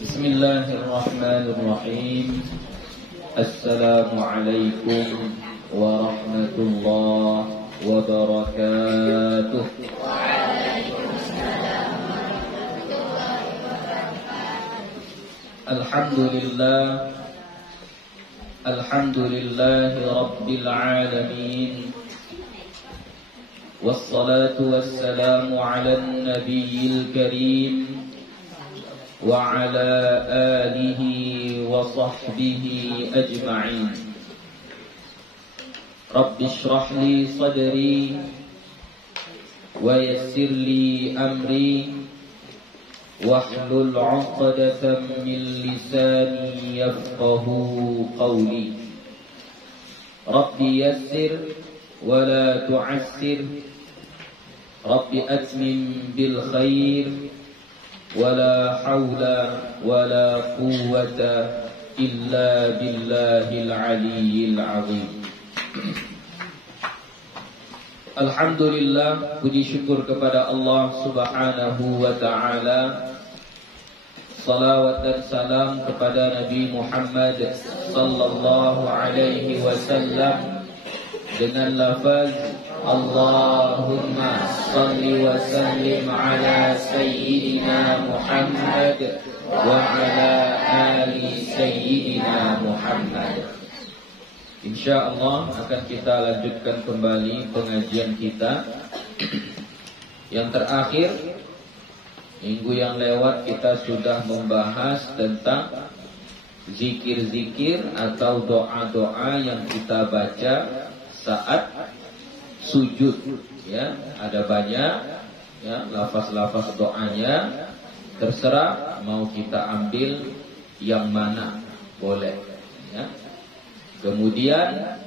Bismillahirrahmanirrahim. Assalamualaikum warahmatullahi wabarakatuh. Alhamdulillah. Alhamdulillahi Rabbil Alamin. Wassalatu wassalamu ala nabiyil karim wa ala alihi wa sahbihi ajma'in. Rabbi shrah li sadri wa yassir li amri wahlul 'uqdatam min lisani yafqahu qawli. Rabbi yassir wa la tu'assir. Rabbi atmim bil khair. Wa la hawla wa la quwwata illa billahil aliyyil 'azim. Alhamdulillah, puji syukur kepada Allah Subhanahu wa ta'ala. Salawat dan salam kepada Nabi Muhammad sallallahu alaihi wasallam dengan lafaz Allahumma salli wa sallim ala sayyidina Muhammad wa ala ali sayyidina Muhammad. InsyaAllah akan kita lanjutkan kembali pengajian kita. Yang terakhir, minggu yang lewat kita sudah membahas tentang zikir-zikir atau doa-doa yang kita baca saat sujud. Ya, ada banyak ya lafaz-lafaz doanya. Terserah mau kita ambil yang mana, boleh. Ya. Kemudian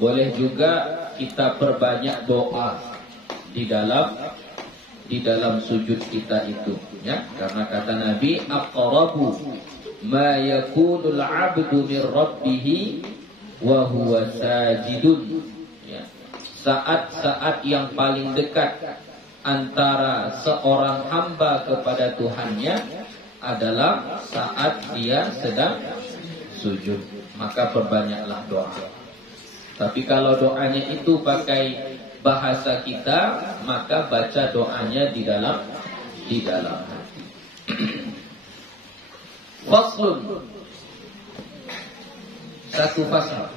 boleh juga kita perbanyak doa di dalam sujud kita itu, ya. Karena kata Nabi, aqrabu ma yakunul 'abdu min rabbih wa huwa sajidun. Ya. Saat-saat yang paling dekat antara seorang hamba kepada Tuhannya adalah saat dia sedang sujud. Maka perbanyaklah doa. Tapi kalau doanya itu pakai bahasa kita, maka baca doanya di dalam hati. Faslun. Satu fasal.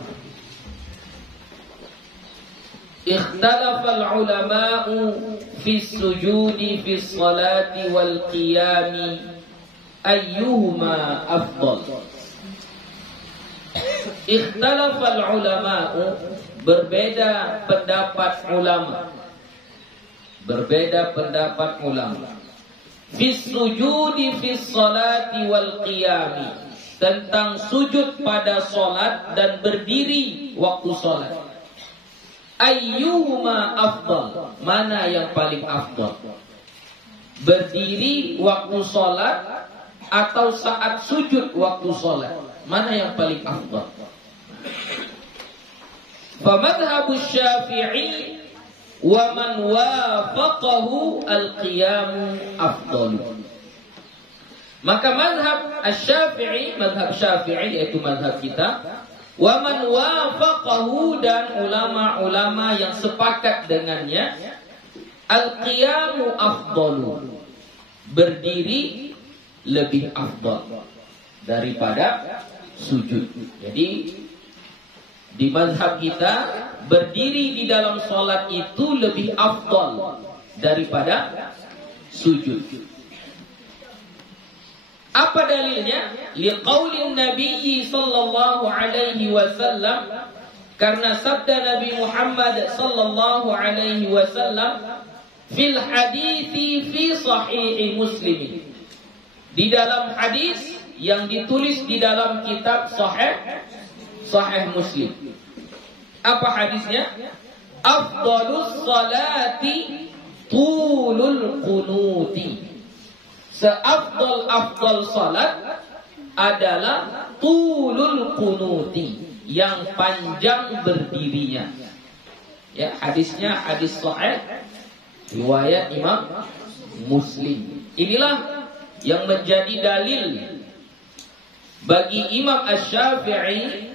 Ikhtalafal ulama'u fi sujudi fi salati wal qiyami ayyuhuma afdal. Ikhtalafal ulama'u, berbeda pendapat ulama. Berbeda pendapat ulama. Fis sujudi fis salati wal qiyami, tentang sujud pada solat dan berdiri waktu solat. Ayyuhuma afdal, mana yang paling afdal? Berdiri waktu solat atau saat sujud waktu solat? Mana yang paling afdal? Famadhabu Syafi'i wa man wafaqahu al-qiyam afdalu. Maka mazhab Asy-Syafi'i, mazhab Syafi'i yaitu mazhab kita, wa man wafaqahu, dan ulama-ulama yang sepakat dengannya, al-qiyamu afdalu, berdiri lebih afdal daripada sujud. Jadi di mazhab kita, berdiri di dalam sholat itu lebih afdal daripada sujud. Apa dalilnya? Liqaulin Nabi sallallahu alaihi wasallam, karena sabda Nabi Muhammad sallallahu alaihi wasallam fil hadithi fi sahih Muslim, di dalam hadis yang ditulis di dalam kitab Sahih Muslim. Apa hadisnya? Afdalus salati tulul qunuti. Seafdal salat adalah tulul qunuti, yang panjang berdirinya. Ya, hadisnya hadis sahih Riwayat Imam Muslim. Inilah yang menjadi dalil bagi Imam Asy-Syafi'i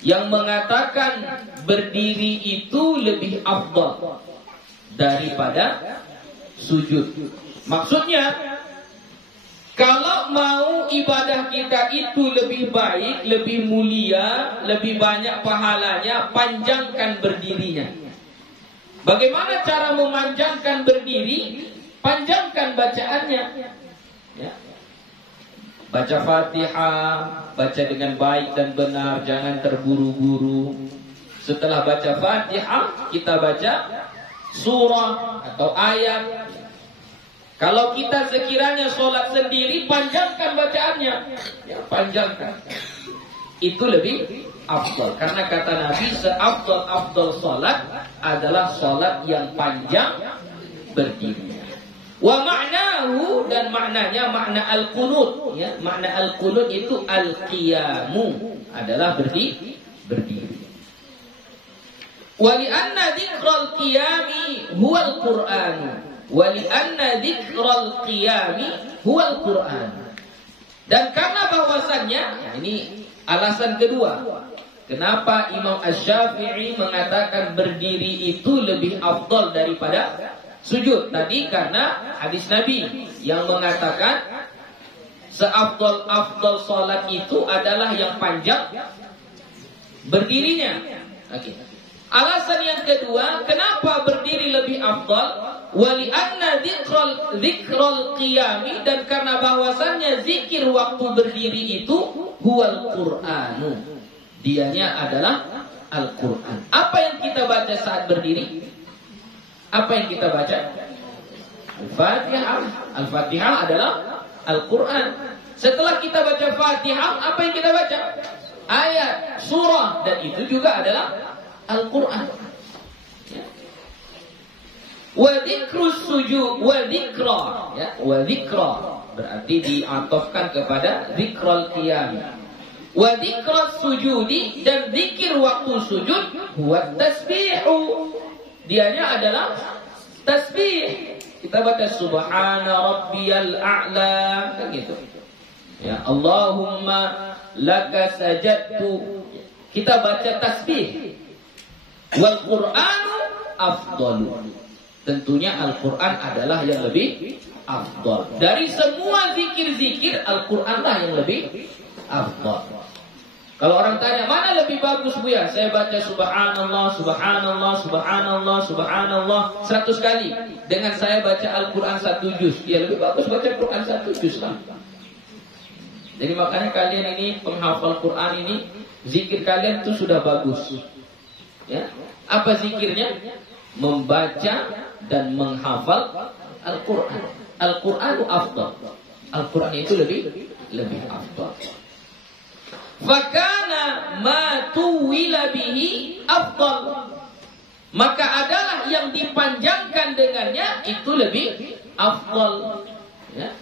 yang mengatakan berdiri itu lebih afdal daripada sujud. Maksudnya, kalau mau ibadah kita itu lebih baik, lebih mulia, lebih banyak pahalanya, panjangkan berdirinya. Bagaimana cara memanjangkan berdiri? Panjangkan bacaannya. Ya. Baca Fatihah, baca dengan baik dan benar, jangan terburu-buru. Setelah baca Fatihah, kita baca surah atau ayat. Kalau kita sekiranya sholat sendiri, panjangkan bacaannya. Ya, panjangkan. Itu lebih afdal. Karena kata Nabi, seafdal-afdal sholat adalah sholat yang panjang berdiri. Wa ma'nahu, dan maknanya makna al-qunut. Ya, makna al-qunut itu al-qiyamu, adalah berdiri. Wa li'anna dzikral qiyami huwal Qur'an. Walianna dzikral qiyami huwal Qur'an. Dan karena bahwasannya, ini alasan kedua, kenapa Imam Asy-Syafi'i mengatakan berdiri itu lebih afdal daripada sujud. Tadi karena hadis Nabi yang mengatakan seafdal-afdal salat itu adalah yang panjang berdirinya. Oke. Alasan yang kedua, kenapa berdiri lebih afdal? Walianna dzikral qiyami, dan karena bahwasannya zikir waktu berdiri itu huwal Qur'anu, dianya adalah Al-Qur'an. Apa yang kita baca saat berdiri? Apa yang kita baca? Al-Fatihah. Al-Fatihah adalah Al-Qur'an. Setelah kita baca Fatihah, apa yang kita baca? Ayat, surah, dan itu juga adalah Al-Quran. Wa dzikrus sujud wa dzikra, ya, wa dzikra berarti diatofkan kepada dzikral qiyam. Wa dzikras sujudi, dan zikir waktu sujud huwa tasbihu, dianya adalah tasbih. Kita baca subhana rabbiyal a'la, kan gitu. Ya, Allahumma laka sajadtu. Kita baca tasbih. Wal Qur'anu afdalu. Tentunya Al-Quran adalah yang lebih afdal. Dari semua zikir-zikir, Al-Quran lah yang lebih afdal. Kalau orang tanya, mana lebih bagus Buya? Saya baca subhanallah, subhanallah, subhanallah, subhanallah 100 kali, dengan saya baca Al-Quran 1 juz. Ya, lebih bagus baca Quran 1 juz lah. Jadi makanya kalian ini penghafal Quran ini, zikir kalian itu sudah bagus. Ya. Apa zikirnya? Membaca dan menghafal Al-Quran. Al-Quran itu afdal. Al-Quran itu lebih afdal. Fakana ma tuwila bihi afdal. Maka adalah yang dipanjangkan dengannya itu lebih afdal. Ya.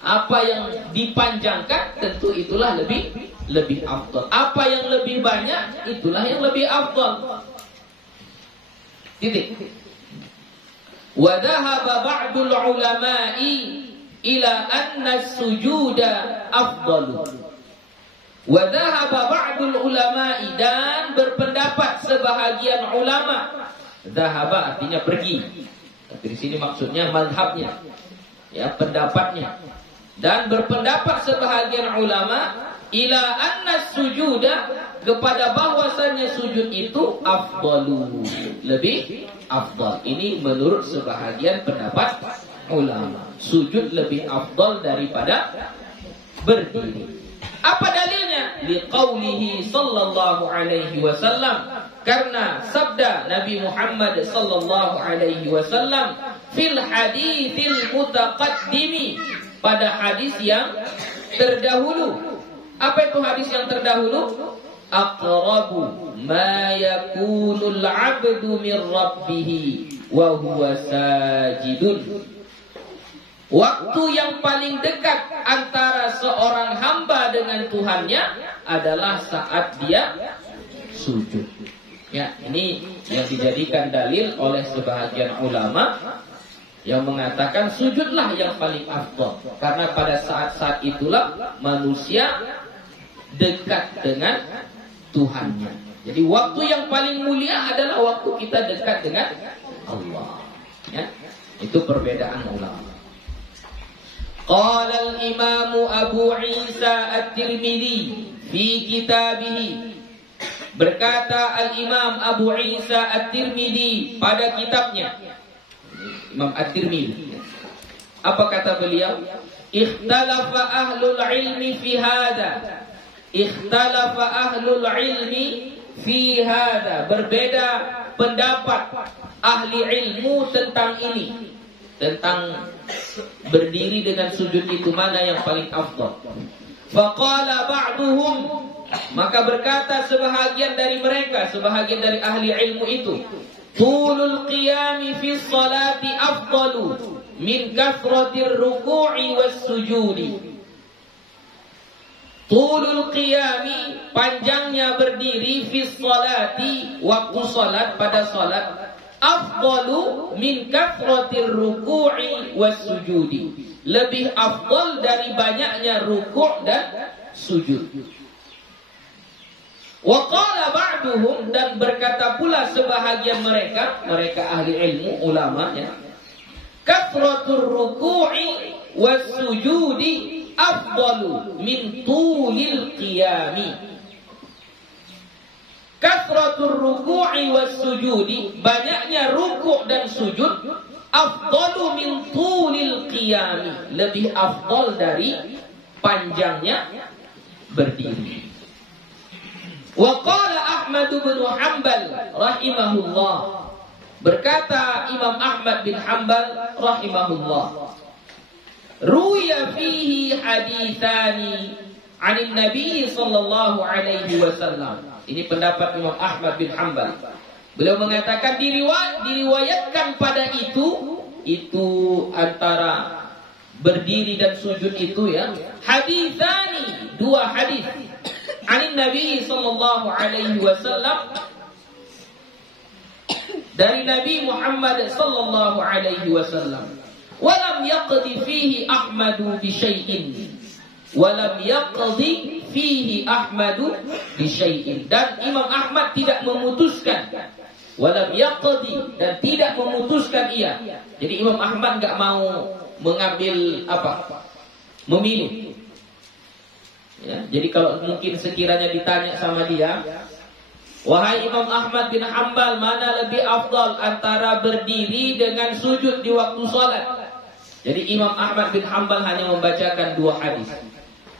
Apa yang dipanjangkan tentu itulah lebih afdal. Apa yang lebih banyak itulah yang lebih afdal. Titik. Wa dhahaba ba'dul ulama'i ila anna as-sujuda afdalu. Wa dhahaba ba'dul ulama'i, dan berpendapat sebahagian ulama. Dhahaba artinya pergi. Tapi di sini maksudnya mazhabnya. Ya, pendapatnya. Dan berpendapat sebahagian ulama ila anna sujuda, kepada bahwasannya sujud itu afdalu, lebih afdal. Ini menurut sebahagian pendapat ulama. Sujud lebih afdal daripada berdiri. Apa dalilnya? Liqaulihi sallallahu alaihi wasallam, karena sabda Nabi Muhammad sallallahu alaihi wasallam fil haditsil mutaqaddimi, pada hadis yang terdahulu. Apa itu hadis yang terdahulu? Aqrabu ma yakunul 'abdu min rabbih wa huwa sajidun. Waktu yang paling dekat antara seorang hamba dengan Tuhannya adalah saat dia sujud. Ya, ini yang dijadikan dalil oleh sebahagian ulama yang mengatakan sujudlah yang paling afdal, karena pada saat-saat itulah manusia dekat dengan Tuhannya. Jadi waktu yang paling mulia adalah waktu kita dekat dengan Allah. Ya, itu perbedaan ulama. Qala al-Imam Abu Isa At-Tirmidzi fi kitabih, berkata Al-Imam Abu Isa At-Tirmidzi pada kitabnya, Imam At-Tirmidzi. Apa kata beliau? Ikhtalafa ahlul ilmi fi hadha. Ikhtalafa ahlul ilmi fi hadha. Berbeda pendapat ahli ilmu tentang ini. Tentang berdiri dengan sujud itu mana yang paling afdal. Faqala ba'duhum, maka berkata sebahagian dari mereka, sebahagian dari ahli ilmu itu, tulul qiyami fi salati afdalu min kathratir ruku'i was sujudi. Tulul qiyami, panjangnya berdiri, fi salati, waktu salat, pada salat, afdalu min kathratir ruku'i was sujudi, lebih afdal dari banyaknya ruku' dan sujud. Wa qala ba'duhum, dan berkata pula sebahagian mereka, mereka ahli ilmu, ulama ya, kathratur ruku'i was sujudi afdalu min tulil qiyami. Kathratur ruku'i was sujudi, banyaknya ruku' dan sujud, afdalu min tulil qiyami, lebih afdal dari panjangnya berdiri. Wa qala Ahmad bin Hanbal rahimahullah, berkata Imam Ahmad bin Hanbal rahimahullah, ruya fihi haditsani 'anil Nabi sallallahu alaihi wasallam. Ini pendapat Imam Ahmad bin Hanbal. Beliau mengatakan diriwayatkan pada itu antara berdiri dan sujud itu ya, haditsani, dua hadis, anin Nabi sallallahu alaihi wasallam, dari Nabi Muhammad sallallahu alaihi wasallam. Walam yaqdi fihi Ahmadu bi syai'in. Walam yaqdi fihi Ahmadu bi syai'in. Dan Imam Ahmad tidak memutuskan. Walam yaqdi, dan tidak memutuskan ia. Jadi Imam Ahmad enggak mau mengambil apa? Memilih. Ya, jadi kalau mungkin sekiranya ditanya sama dia, wahai Imam Ahmad bin Hanbal, mana lebih afdal antara berdiri dengan sujud di waktu salat? Jadi Imam Ahmad bin Hanbal hanya membacakan dua hadis.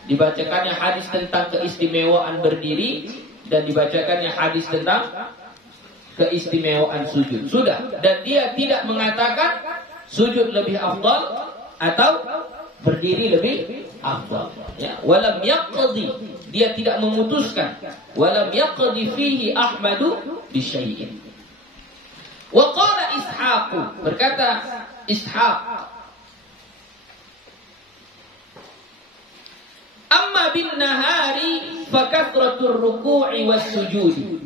Dibacakannya hadis tentang keistimewaan berdiri, dan dibacakannya hadis tentang keistimewaan sujud. Sudah. Dan dia tidak mengatakan sujud lebih afdal atau berdiri lebih afdal. Ya, walam yaqdi, dia tidak memutuskan. Walam yaqdi fihi Ahmadu bi syai'in. Wa qala Ishaq, berkata Ishaq, amma bin nahari fa kathratur ruku'i was sujudi.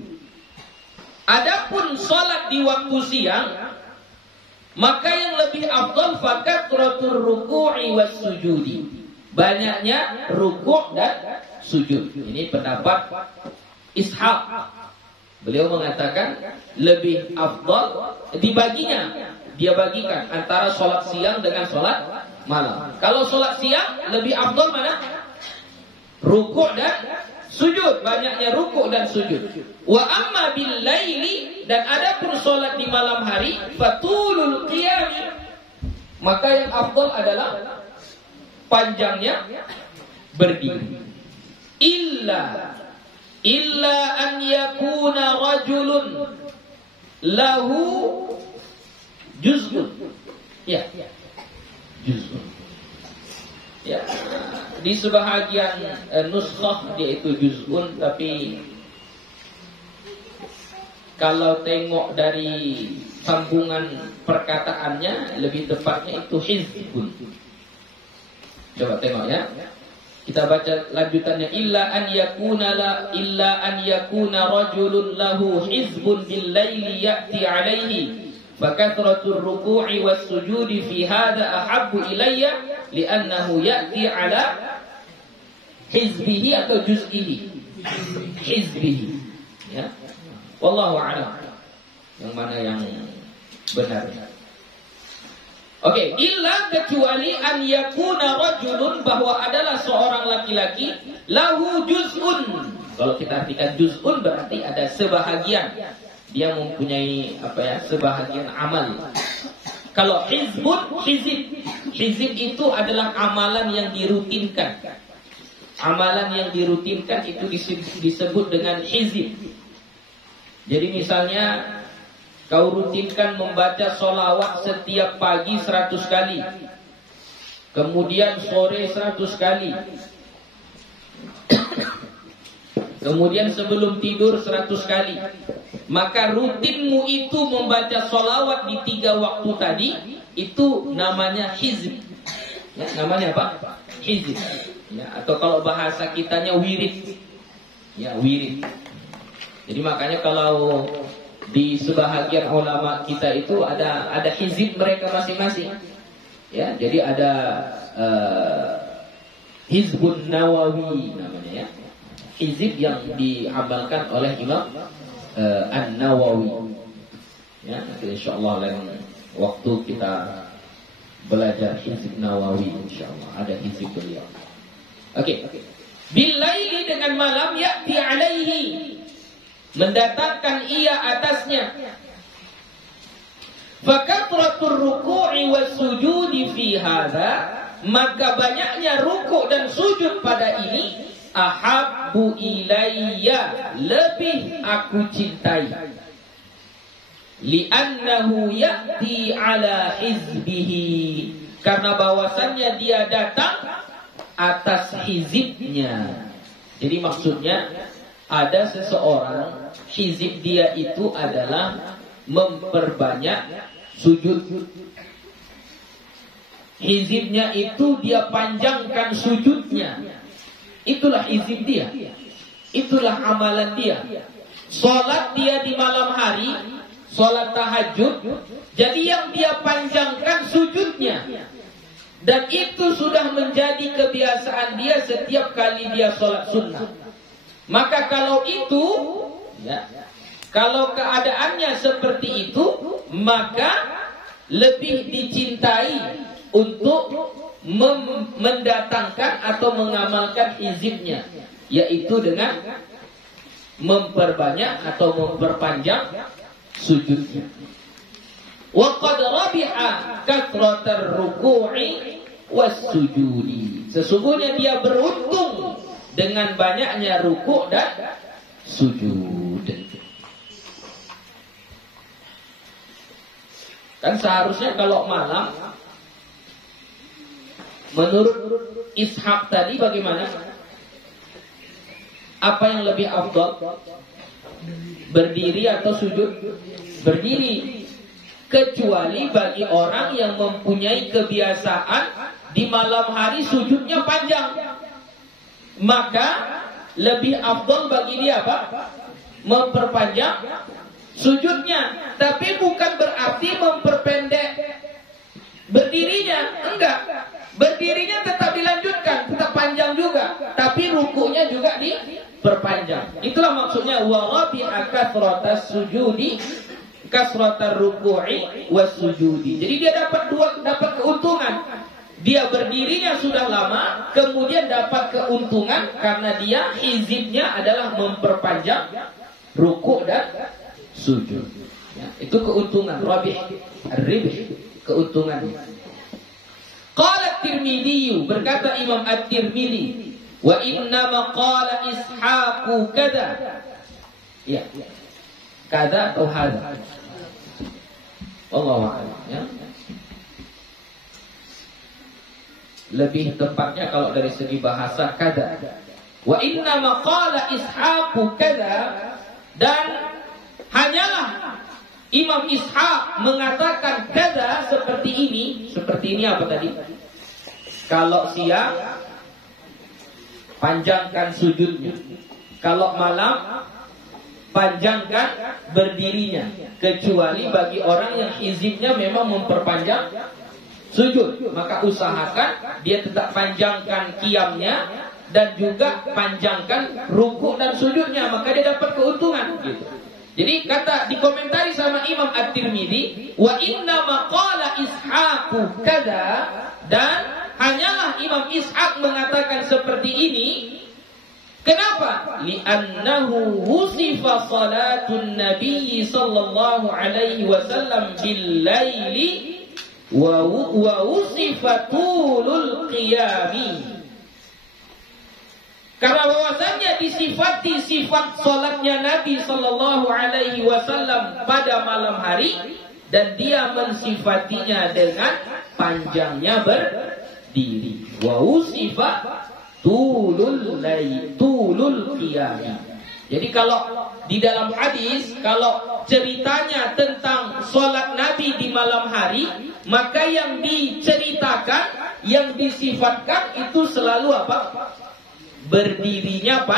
Adapun salat di waktu siang, maka yang lebih afdal fa kathratur ruku'i was sujudi, banyaknya rukuk dan sujud. Ini pendapat Ishaq. Beliau mengatakan lebih afdal dibaginya, dia bagikan antara salat siang dengan salat malam. Kalau salat siang lebih afdal mana? Rukuk dan sujud, banyaknya rukuk dan sujud. Wa amma bil laili, dan adapun salat di malam hari, fatulul qiyami, maka yang afdal adalah panjangnya berdiri. Illa an yakuna rajulun lahu juz'un. Ya, juz'un. Ya, di sebahagian nuskhah dia itu juz'un, tapi kalau tengok dari sambungan perkataannya lebih tepatnya itu hizbun. Coba tengok ya. Kita baca lanjutannya, illa an yakuna rajulun lahu hizbun bil laili ya'ti alaihi fa kathratur ruku'i was sujudi fi hadha ahabbu ilayya li'annahu ya'ti ala hizbihi atau juz'ihi. Hizbihi. Ya. Wallahu a'lam. Yang mana yang benar? Oke, illa kecuali an yakuna rajulun, bahwa adalah seorang laki-laki lahu juz'un. Kalau kita artikan juz'un berarti ada sebahagian. Dia mempunyai sebahagian amal. Kalau hizbun, hizib itu adalah amalan yang dirutinkan. Amalan yang dirutinkan itu disebut dengan hizib. Jadi misalnya kau rutinkan membaca sholawat setiap pagi 100 kali. Kemudian sore 100 kali. Kemudian sebelum tidur 100 kali. Maka rutinmu itu membaca sholawat di 3 waktu tadi, itu namanya hizib. Ya, namanya apa? Hizib. Ya, atau kalau bahasa kitanya wirid. Ya, wirid. Jadi makanya kalau di sebahagian ulama kita itu ada hizib mereka masing-masing. Ya, jadi ada Hizbun Nawawi namanya ya. Hizib yang diamalkan oleh Imam An-Nawawi. Ya, nanti insyaallah lain waktu kita belajar Hizib Nawawi insyaallah, ada hizib beliau. Oke. Billaili, dengan malam, ya'ti alaihi, mendatangkan ia atasnya. Fakathratur ruku'i was sujudi fi hadza, maka banyaknya rukuk dan sujud pada ini, ahabbu ilayya, lebih aku cintai. Li'annahu ya'ti ala hizbihi, karena bahwasannya dia datang atas hizibnya. Jadi maksudnya ada seseorang, hizib dia itu adalah memperbanyak sujud. Hizibnya itu dia panjangkan sujudnya. Itulah hizib dia. Itulah amalan dia. Salat dia di malam hari, salat tahajud, jadi yang dia panjangkan sujudnya. Dan itu sudah menjadi kebiasaan dia setiap kali dia salat sunnah. Maka kalau itu, ya, kalau keadaannya seperti itu, maka lebih dicintai untuk mendatangkan atau mengamalkan hizibnya, yaitu dengan memperbanyak atau memperpanjang sujudnya. Wa qad rabiha kathratar ruku'i was sujudi. Sesungguhnya dia beruntung dengan banyaknya rukuk dan sujud. Kan seharusnya kalau malam, menurut Ishaq tadi bagaimana? Apa yang lebih afdal? Berdiri atau sujud? Berdiri. Kecuali bagi orang yang mempunyai kebiasaan di malam hari sujudnya panjang, maka lebih afdal bagi dia apa? Memperpanjang sujudnya. Tapi bukan berarti memperpendek berdirinya, enggak. Berdirinya tetap dilanjutkan, tetap panjang juga, tapi rukunya juga diperpanjang. Itulah maksudnya wa rabi'a kathratas sujudi kasratar ruku'i was sujudi. Jadi dia dapat keuntungan. Dia berdirinya sudah lama, kemudian dapat keuntungan karena dia hizibnya adalah memperpanjang ruku' dan sujud. Ya, itu keuntungan, ribih, keuntungan. Qala Tirmidzi, berkata Imam At-Tirmidzi, wa inna qala Ishaqu kada. Ya. Kada atau hadza. Allahu a'lam, ya. Lebih tepatnya kalau dari segi bahasa kada. Wa inna qala Ishaqu kada, dan hanyalah Imam Ishaq mengatakan kada seperti ini. Seperti ini apa tadi? Kalau siang panjangkan sujudnya. Kalau malam, panjangkan berdirinya. Kecuali bagi orang yang hizibnya memang memperpanjang sujud, maka usahakan dia tetap panjangkan qiyamnya dan juga panjangkan ruku dan sujudnya, maka dia dapat keuntungan gitu. Jadi kata dikomentari sama Imam At-Tirmidzi, wa inna maqala Ishaqu kada, dan hanyalah Imam Ishaq mengatakan seperti ini. Kenapa? Li'annahu wusifa salatun Nabi sallallahu alaihi wasallam bil laili wa wusifa tulul qiyami. Karena bahwasanya disifati sifat salatnya Nabi sallallahu alaihi wasallam pada malam hari, dan dia mensifatinya dengan panjangnya berdiri. Wa usifa tulul qiyam. Jadi kalau di dalam hadis, kalau ceritanya tentang salat Nabi di malam hari, maka yang diceritakan, yang disifatkan itu selalu apa? Berdirinya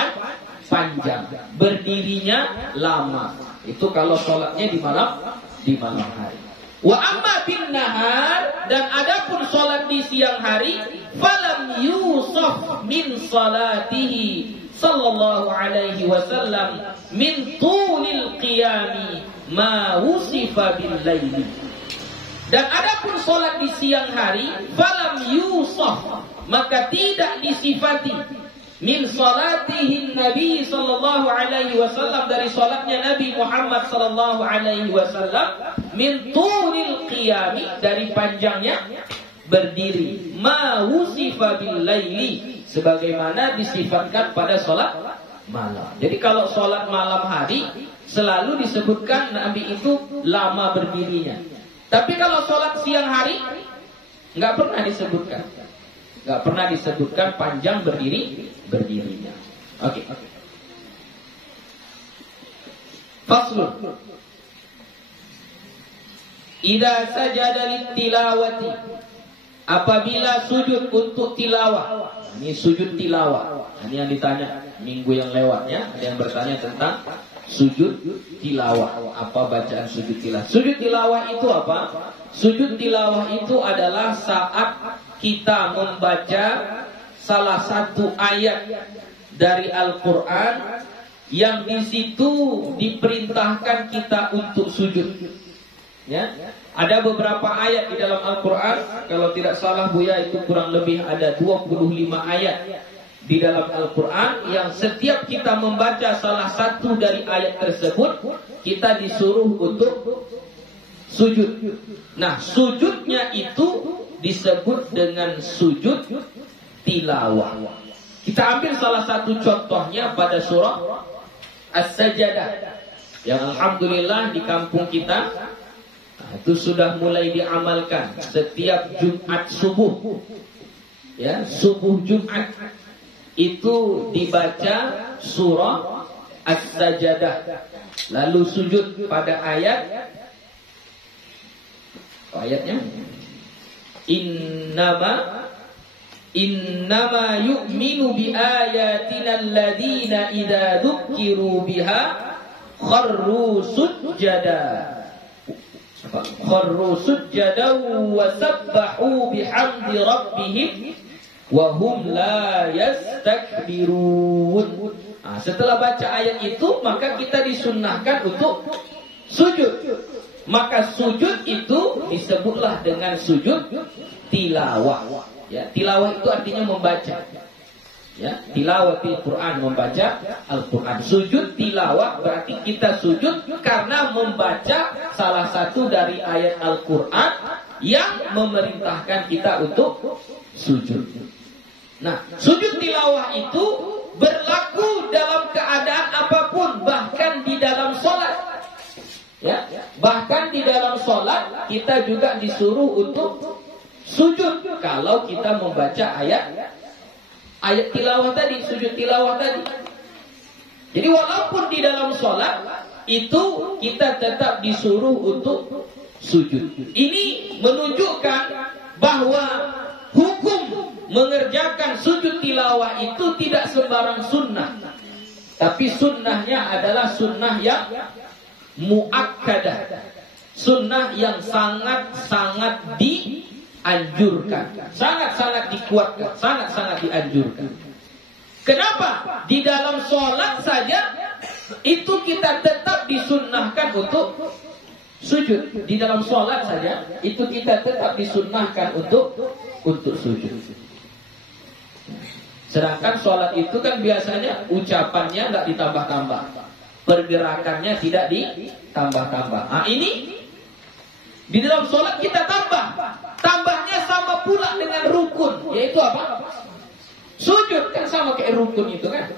panjang, berdirinya lama. Itu kalau sholatnya di malam hari. Wa amma bin nahar, dan adapun sholat di siang hari, falam yusaf min salatihi sallallahu alaihi wasallam min tulil qiyami ma wusifa bil laili. Dan adapun sholat di siang hari, falam yusaf, maka tidak disifati min salatihin Nabi sallallahu alaihi wasallam, dari salatnya Nabi Muhammad sallallahu alaihi wasallam, min tulil qiyami, dari panjangnya berdiri, ma wusifa bil laili, sebagaimana disifatkan pada salat malam. Jadi kalau salat malam hari selalu disebutkan Nabi itu lama berdirinya. Tapi kalau salat siang hari enggak pernah disebutkan. Enggak pernah disebutkan panjang berdirinya. Oke. Faslun. Idza sajada litilawati, apabila sujud untuk tilawah. Ini sujud tilawah. Ini yang ditanya minggu yang lewatnya, ada yang bertanya tentang sujud tilawah. Apa bacaan sujud tilawah? Sujud tilawah itu apa? Sujud tilawah itu adalah saat kita membaca salah satu ayat dari Al-Quran yang di situ diperintahkan kita untuk sujud. Ya, ada beberapa ayat di dalam Al-Quran. Kalau tidak salah Buya, itu kurang lebih ada 25 ayat di dalam Al-Quran yang setiap kita membaca salah satu dari ayat tersebut, kita disuruh untuk sujud. Nah, sujudnya itu disebut dengan sujud tilawah. Kita ambil salah satu contohnya pada surah As-Sajdah, yang alhamdulillah di kampung kita itu sudah mulai diamalkan setiap Jumat subuh. Ya, subuh Jumat itu dibaca surah As-Sajdah, lalu sujud pada ayatnya Innama yu'minu bi ayatina alladhina idza dzukiru biha kharru sujjada wa sabbahu bihamdi rabbihim wa hum la yastakbirun. Setelah baca ayat itu, maka kita disunnahkan untuk sujud. Maka sujud itu disebutlah dengan sujud tilawah. Ya, tilawah itu artinya membaca. Ya, tilawatil Quran, membaca Al-Quran. Sujud tilawah berarti kita sujud karena membaca salah satu dari ayat Al-Quran yang memerintahkan kita untuk sujud. Nah, sujud tilawah itu berlaku dalam keadaan apapun, bahkan di dalam sholat. Ya, bahkan di dalam sholat kita juga disuruh untuk sujud kalau kita membaca ayat tilawah tadi, sujud tilawah tadi. Jadi walaupun di dalam sholat itu kita tetap disuruh untuk sujud. Ini menunjukkan bahwa hukum mengerjakan sujud tilawah itu tidak sembarang sunnah, tapi sunnahnya adalah sunnah yang muakkadah, sunnah yang sangat-sangat dianjurkan, sangat-sangat dikuatkan, sangat-sangat dianjurkan. Kenapa? Di dalam sholat saja itu kita tetap disunnahkan untuk sujud. Di dalam sholat saja itu kita tetap disunnahkan untuk sujud. Sedangkan sholat itu kan biasanya ucapannya nggak ditambah-tambah, pergerakannya tidak ditambah-tambah. Nah ini di dalam sholat kita tambahnya sama pula dengan rukun, yaitu apa? Sujud, kan sama kayak rukun itu kan.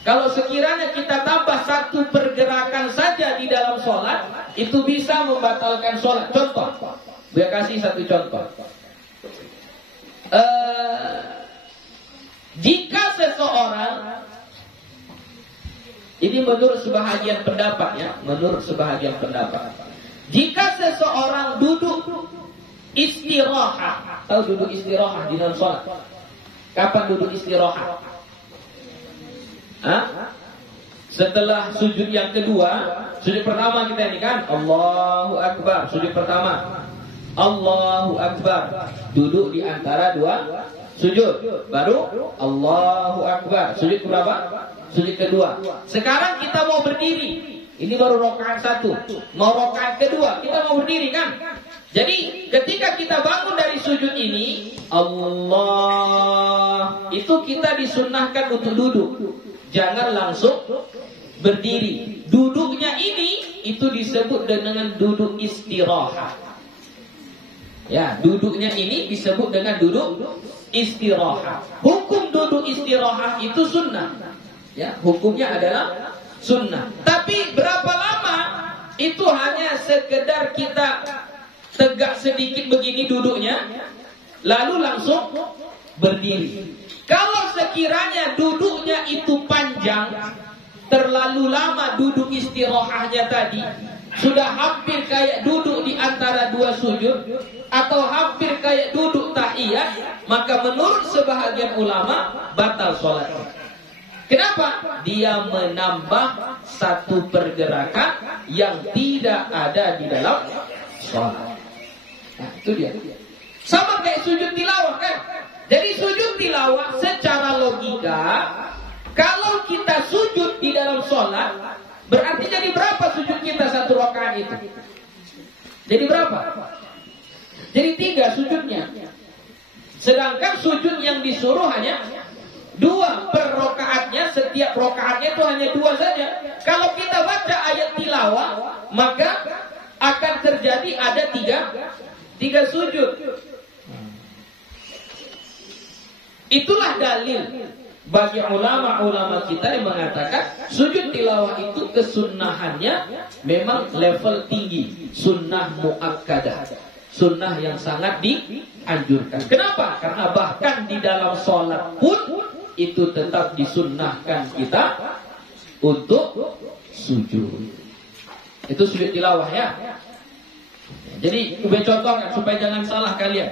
Kalau sekiranya kita tambah satu pergerakan saja di dalam sholat, itu bisa membatalkan sholat. Contoh, saya kasih satu contoh. Jika seseorang, ini menurut sebahagian pendapat ya, jika seseorang duduk istirahat, tahu duduk istirahat di dalam sholat? Kapan duduk istirahat? Setelah sujud yang kedua, sujud pertama kita ini kan Allahu Akbar, sujud pertama Allahu Akbar, duduk di antara dua sujud, baru Allahu Akbar, sujud berapa? Sujud kedua. Sekarang kita mau berdiri, ini baru rakaat satu, mau rakaat kedua, kita mau berdiri kan? Jadi ketika kita bangun dari sujud ini, Allah, itu kita disunnahkan untuk duduk, jangan langsung berdiri. Duduknya ini itu disebut dengan duduk istirahat. Ya, duduknya ini disebut dengan duduk istirahat. Hukum duduk istirahat itu sunnah. Ya, hukumnya adalah sunnah. Tapi berapa lama? Itu hanya sekedar kita tegak sedikit begini duduknya, lalu langsung berdiri. Kalau sekiranya duduknya itu panjang, terlalu lama duduk istirahatnya tadi, sudah hampir kayak duduk di antara dua sujud, atau hampir kayak duduk tahiyat, maka menurut sebahagian ulama batal sholatnya. Kenapa? Dia menambah satu pergerakan yang tidak ada di dalam sholat. Nah, itu dia. Sama kayak sujud tilawah kan. Jadi sujud tilawah secara logika, kalau kita sujud di dalam sholat, berarti jadi berapa sujud kita satu rakaat itu? Jadi berapa? Jadi 3 sujudnya. Sedangkan sujud yang disuruh hanya 2 per rakaatnya, setiap rakaatnya itu hanya 2 saja. Kalau kita baca ayat tilawah, maka akan terjadi ada 3 sujud. Itulah dalil bagi ulama-ulama kita yang mengatakan sujud tilawah itu kesunnahannya memang level tinggi, sunnah muakkadah, sunnah yang sangat dianjurkan. Kenapa? Karena bahkan di dalam sholat pun itu tetap disunnahkan kita untuk sujud. Itu sujud tilawah ya. Jadi gue contohkan supaya jangan salah kalian.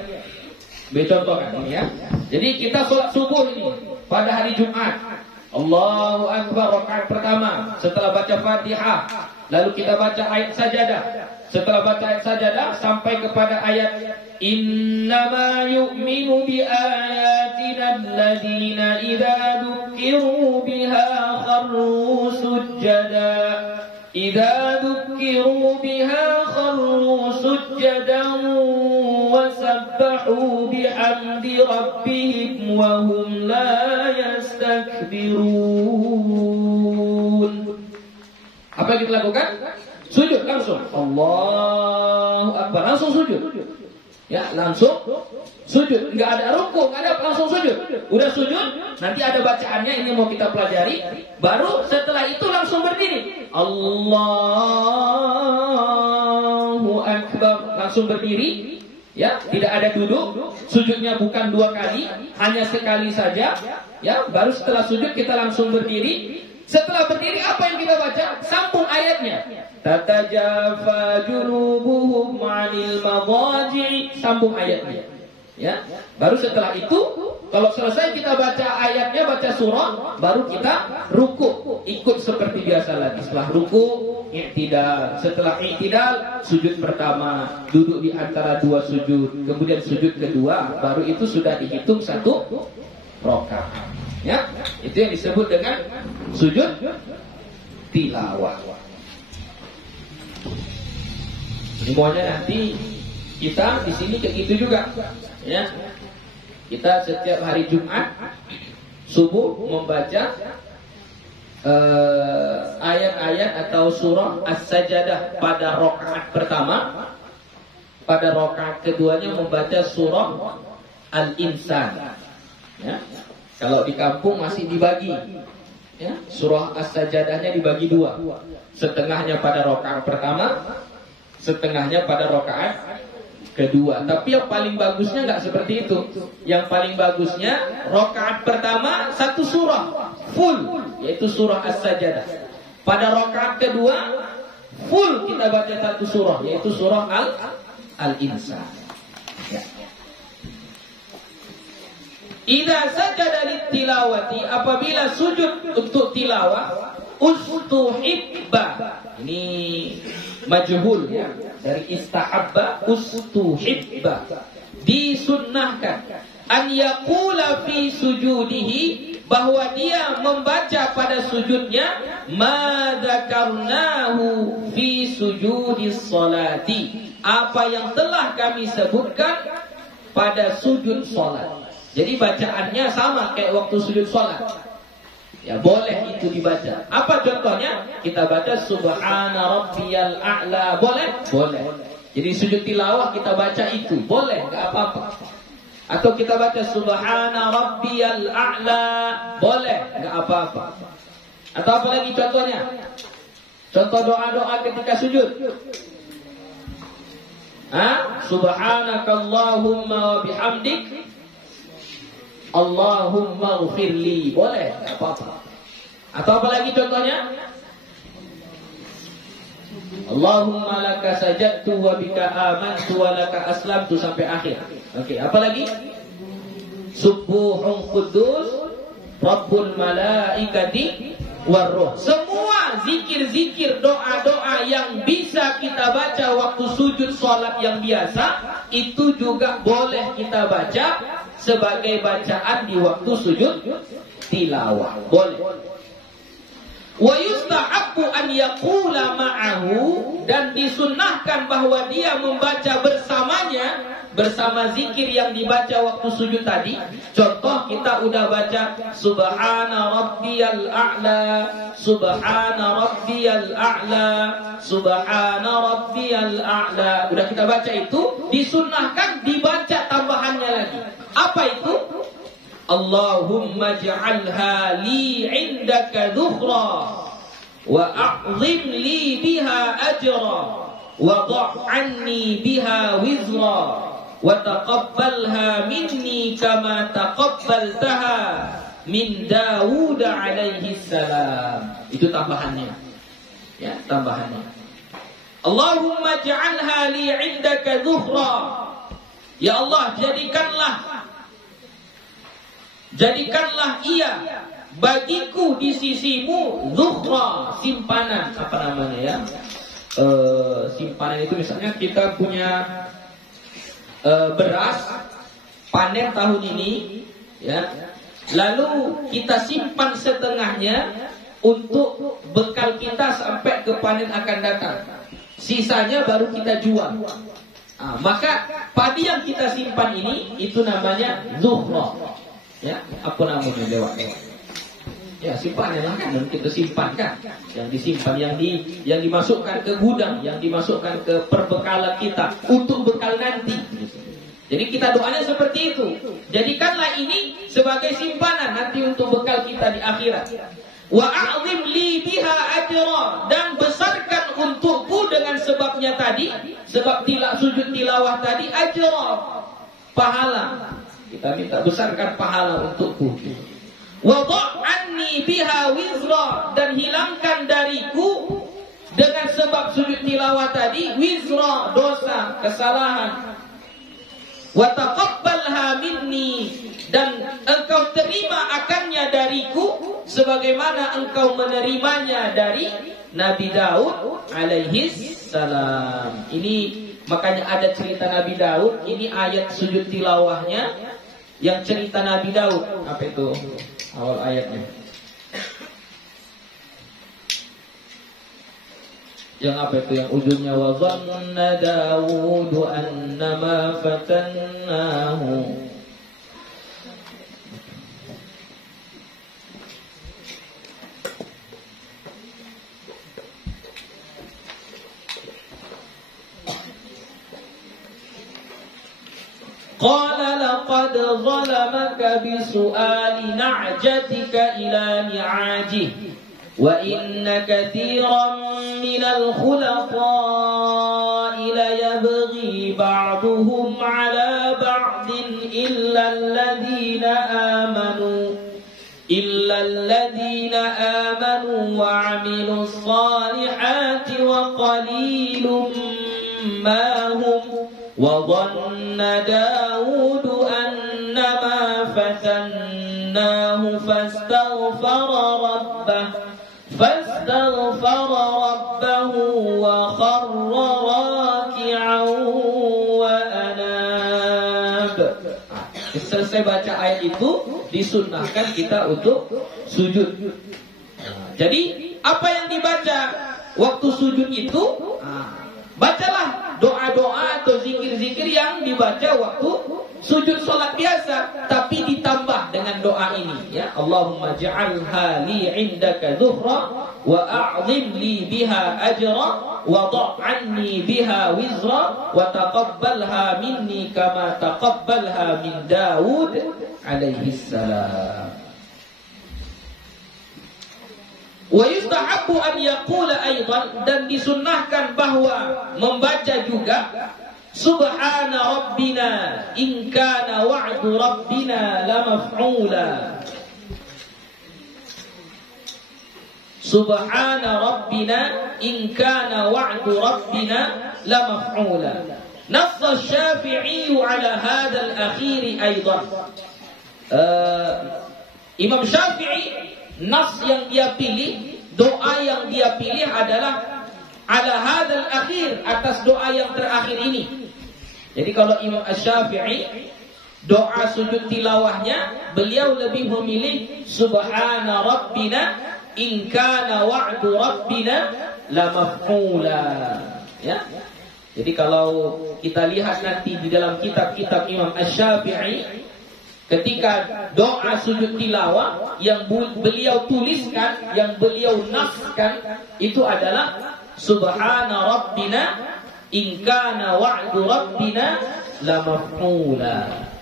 Gue contohkan ini ya. Jadi kita sholat subuh ini pada hari Jumat. Allahu Akbar rakaat pertama setelah baca Fatihah, lalu kita baca ayat sajadah. Setelah baca ayat sajadah sampai kepada ayat innama yu'minu bi ayatina alladziina idza dzukiru biha kharru sujada. إذا ذكروا بها خروا سجدا وسبحوا بحمد ربهم وهم لا يستكبرون. Apa yang kita lakukan? Sujud langsung. Allahu Akbar, langsung sujud. Ya, langsung sujud. Enggak ada rukuk, enggak ada, langsung sujud. Udah sujud, nanti ada bacaannya, ini mau kita pelajari. Baru setelah itu langsung berdiri. Allahu Akbar, langsung berdiri. Ya, tidak ada duduk. Sujudnya bukan 2 kali, hanya sekali saja. Ya, baru setelah sujud kita langsung berdiri. Setelah berdiri apa yang kita baca? Sambung ayatnya. Tatajafa junubuhum 'anil madaji'. Sambung ayatnya. Ya, baru setelah itu kalau selesai kita baca ayatnya, baca surah, baru kita ruku, ikut seperti biasa lagi. Setelah ruku, i'tidal. Setelah i'tidal, sujud pertama, duduk di antara dua sujud, kemudian sujud kedua, baru itu sudah dihitung satu rakaat. Ya, itu yang disebut dengan sujud tilawah. Semuanya nanti kita di sini kayak gitu juga. Ya, kita setiap hari Jumat subuh membaca ayat-ayat atau surah As-Sajdah pada rakaat pertama. Pada rakaat keduanya membaca surah Al-Insan. Ya, kalau di kampung masih dibagi. Ya, surah As-Sajdahnya dibagi dua. Setengahnya pada rakaat pertama, setengahnya pada rakaat kedua. Tapi yang paling bagusnya nggak seperti itu. Yang paling bagusnya rakaat pertama satu surah full, yaitu surah As-Sajdah. Pada rakaat kedua full kita baca satu surah, yaitu surah Al-Insan. Ya. Idza sajada litilawati, apabila sujud untuk tilawah, ustuhibba. Ini majhul ya, dari istahabba, ustuhibba, disunnahkan an yaqula fi sujudihi, bahwa dia membaca pada sujudnya ma dzakarnahu fi sujudis salati, apa yang telah kami sebutkan pada sujud salat. Jadi bacaannya sama kayak waktu sujud salat. Ya, boleh itu dibaca. Apa contohnya? Kita baca subhana rabbiyal a'la. Boleh? Boleh. Jadi sujud tilawah kita baca itu. Boleh, enggak apa-apa. Atau kita baca subhana rabbiyal a'la. Boleh, enggak apa-apa. Atau apa lagi contohnya? Contoh doa-doa ketika sujud. Subhanakallahumma wa bihamdik Allahumma ghfirli. Boleh, enggak apa-apa. Atau apa lagi contohnya? Allahumma laka sajadtu wa bika amantu wa laka aslamtu sampai akhir. Oke, apa lagi? Subuhun quddus Rabbul malaikati warruh. Semua zikir-zikir, doa-doa yang bisa kita baca waktu sujud salat yang biasa, itu juga boleh kita baca sebagai bacaan di waktu sujud tilawah. Boleh. Wa yustahabbu an yaqula ma'ahu, dan disunnahkan bahwa dia membaca bersamanya, bersama zikir yang dibaca waktu sujud tadi. Contoh, kita udah baca subhana rabbiyal a'la, subhana rabbiyal a'la, subhana rabbiyal a'la. Udah kita baca itu, disunnahkan dibaca tambahannya lagi. Apa itu? Allahumma ja'alha li 'indaka dhukhra wa a'zim li biha ajra wa dha' 'anni biha wizra wa taqabbalha minni kama taqabbaltaha min Daud alaihi salam. Itu tambahannya. Ya, tambahannya. Allahumma ja'alha li 'indaka dhukhra. Ya Allah, jadikanlah ia bagiku di sisimu dhukhra, simpanan. Apa namanya ya? Simpanan itu misalnya kita punya beras panen tahun ini, ya. Lalu kita simpan setengahnya untuk bekal kita sampai ke panen akan datang. Sisanya baru kita jual. Maka padi yang kita simpan ini itu namanya dhukhra. Ya, apa namanya lewat. Ya, simpannya lah kan, kita simpan kan. Yang disimpan, yang dimasukkan ke gudang, yang dimasukkan ke perbekalan kita untuk bekal nanti. Jadi kita doanya seperti itu. Jadikanlah ini sebagai simpanan nanti untuk bekal kita di akhirat. Wa a'zim li biha ajra, dan besarkan untukku dengan sebabnya tadi, sebab sujud tilawah tadi, ajra, pahala. Kita minta besarkan pahala untukku. Wa dha' anni biha wizra, dan hilangkan dariku dengan sebab sujud tilawah tadi wizra, dosa, kesalahan. Wa taqabbalha dan engkau terima akannya dariku sebagaimana engkau menerimanya dari Nabi Daud alaihi salam. Ini makanya ada cerita Nabi Daud. Ini ayat sujud tilawahnya yang cerita Nabi Daud. Apa itu awal ayatnya? Yang apa itu yang ujungnya wa dhanna Daud annama fatannahu. Qala laqad zalamaka bisu'ali na'jatika ila ni'ajihi wa inna katsiran minal khulata'i la yabghi ba'duhum 'ala ba'din illa alladhina amanu wa 'amilus salihati wa qalilum ma hum wa dhanna Daud annama fatannahu fastaghfara rabbahu wa kharra raki'an wa anab. Selesai baca ayat itu disunnahkan kita untuk sujud. Jadi apa yang dibaca waktu sujud itu, bacalah doa-doa atau zikir-zikir yang dibaca waktu sujud salat biasa, tapi ditambah dengan doa ini, ya. Allahumma ja'alha li 'indaka dhuhra wa a'zim li biha ajra wa da'anni biha wizra wa taqabbalha minni kama taqabbalha min Daud alaihi salam. Wa yustahabbu an yaqula aidan, dan disunnahkan bahwa membaca juga subhana rabbina in kana wa'du rabbina la maf'ula. Subhana rabbina in kana wa'du rabbina la maf'ula. Nass Syafi'i ala hadha al-akhir aidan. Imam Syafi'i nas yang dia pilih, doa yang dia pilih adalah ala hadzal akhir, atas doa yang terakhir ini. Jadi kalau Imam Asy-Syafi'i doa sujud tilawahnya, beliau lebih memilih subhana rabbina in kana wa'du rabbina la maf'ula, ya. Jadi kalau kita lihat nanti di dalam kitab-kitab Imam Asy-Syafi'i, ketika doa sujud tilawah yang beliau tuliskan, yang beliau naskan, itu adalah subhana rabbina in kana wa'du rabbina la maf'ula.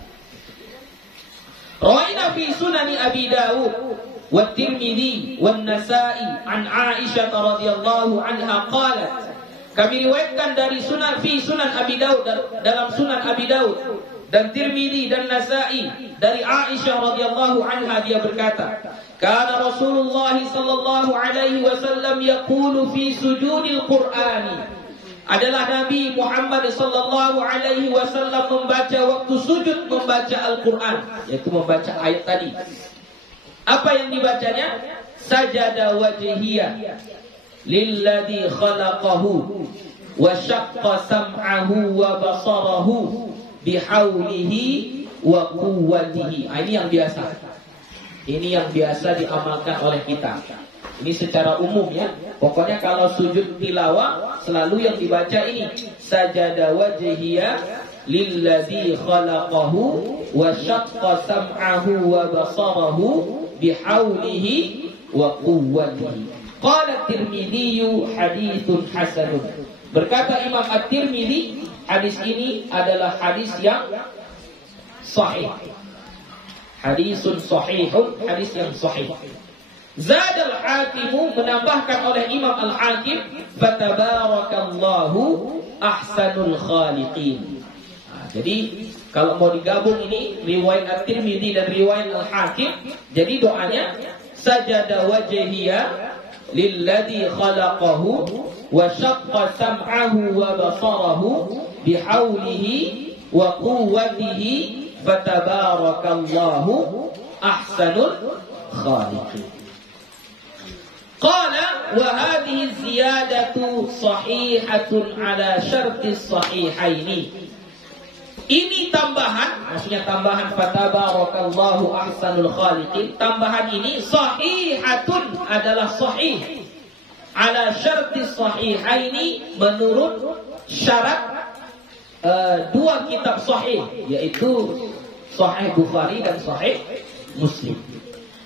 Rawaina fi sunani Abi Dawud wa Tirmidzi wa Nasa'i an Aisyah radhiyallahu anha qalat. Kami riwayatkan dari sunan Abi Dawud, dalam sunan Abi Dawud dan Tirmidzi dan Nasa'i dari Aisyah radhiyallahu anha, dia berkata, kana Rasulullah sallallahu alaihi wasallam yaqulu fi sujudil Qur'ani. Adalah Nabi Muhammad sallallahu alaihi wasallam membaca waktu sujud, membaca Al-Qur'an, yaitu membaca ayat tadi. Apa yang dibacanya? Sajada wajhiyya lilladzi khalaqahu wa syaqqa sam'ahu wa basarahu bihaulihi wa quwwatihi. Ini yang biasa. Ini yang biasa diamalkan oleh kita. Ini secara umum, ya. Pokoknya kalau sujud tilawah selalu yang dibaca ini, sajada wajhiyya lilladzi khalaqahu wa syaqqa sam'ahu wa basarahu bihaulihi wa quwwatihi. Qala Tirmidzi haditsun hasanun. Berkata Imam At-Tirmidzi, hadis ini adalah hadis yang sahih. Hadisun sahihun, hadis yang sahih. Zad al-Hakim, menambahkan oleh Imam Al-Hakim, fatabarakallahu ahsanul khaliqin. Jadi kalau mau digabung ini riwayat At-Tirmidzi dan riwayat Al-Hakim, jadi doanya sajada wajhiyya lilladzi khalaqahu wa syaqqa sam'ahu wa basarahu bihaulihi wa quwwatihi fatabarakallahu ahsanul khaliqin. Qala wa hadhihi ziyadatu sahihatun ala syarti sahihaini. Ini tambahan, maksudnya tambahan fatabarakallahu ahsanul khaliqin. Tambahan ini sahihatun, adalah sahih ala syarti sahihaini, menurut syarat dua kitab sahih, yaitu Sahih Bukhari dan Sahih Muslim.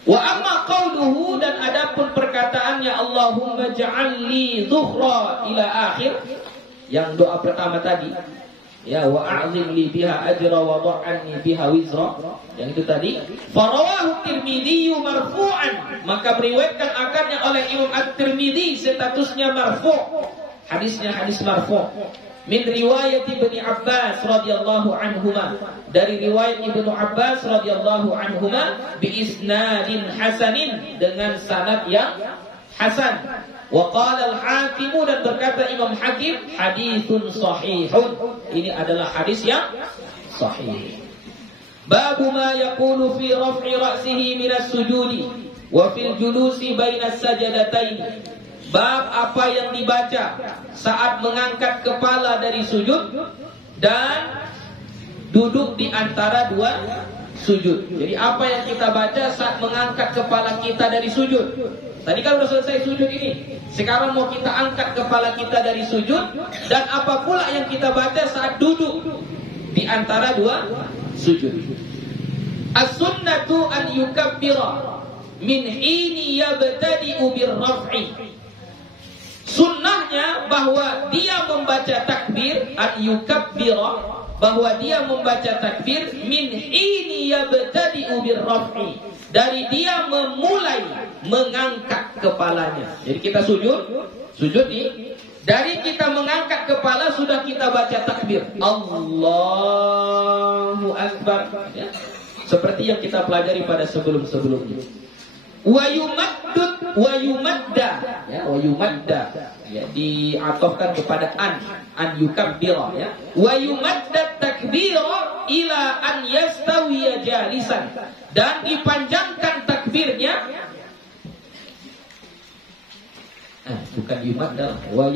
Wa amma qauluhu, dan adapun perkataannya Allahumma ja'alli dhuhra ila akhir, yang doa pertama tadi, ya, wa a'zim li biha ajra wa da'anni biha wizra, yang itu tadi. Farawahu Tirmidzi marfu'an, maka beriwayatkan akannya oleh Imam At-Tirmidzi statusnya marfu', hadisnya hadis marfu'. Min riwayat Ibnu Abbas radhiyallahu anhuma, dari riwayat Ibnu Abbas radhiyallahu anhuma, bi isnadin hasanin, dengan sanad yang hasan. Wa qala al-Hakim, dan berkata Imam Hakim, haditsun sahihun, ini adalah hadis yang sahih. Babu ma yaqulu fi raf'i ra'sihi min as-sujudi wa fil julusi baina as-sajadatain. Bab apa yang dibaca saat mengangkat kepala dari sujud dan duduk di antara dua sujud. Jadi apa yang kita baca saat mengangkat kepala kita dari sujud. Tadi kan sudah selesai sujud ini. Sekarang mau kita angkat kepala kita dari sujud, dan apa pula yang kita baca saat duduk di antara dua sujud. As-sunnatu an yukabbira min hini yabtadi'u bir-raf'i. Sunnahnya bahwa dia membaca takbir, an yukabbira, bahwa dia membaca takbir min hini yabtadi'u bir-raf'i, dari dia memulai mengangkat kepalanya. Jadi kita sujud nih, dari kita mengangkat kepala sudah kita baca takbir, Allahu Akbar, ya. Seperti yang kita pelajari pada sebelum-sebelumnya. Wa yumadda, ya, wa yumadda, ya, diatofkan kepada an yukabbira, ya. Wa yumadda takbira ila an yastawiya jalisan, dan dipanjangkan takbirnya, bukan yumadda, wa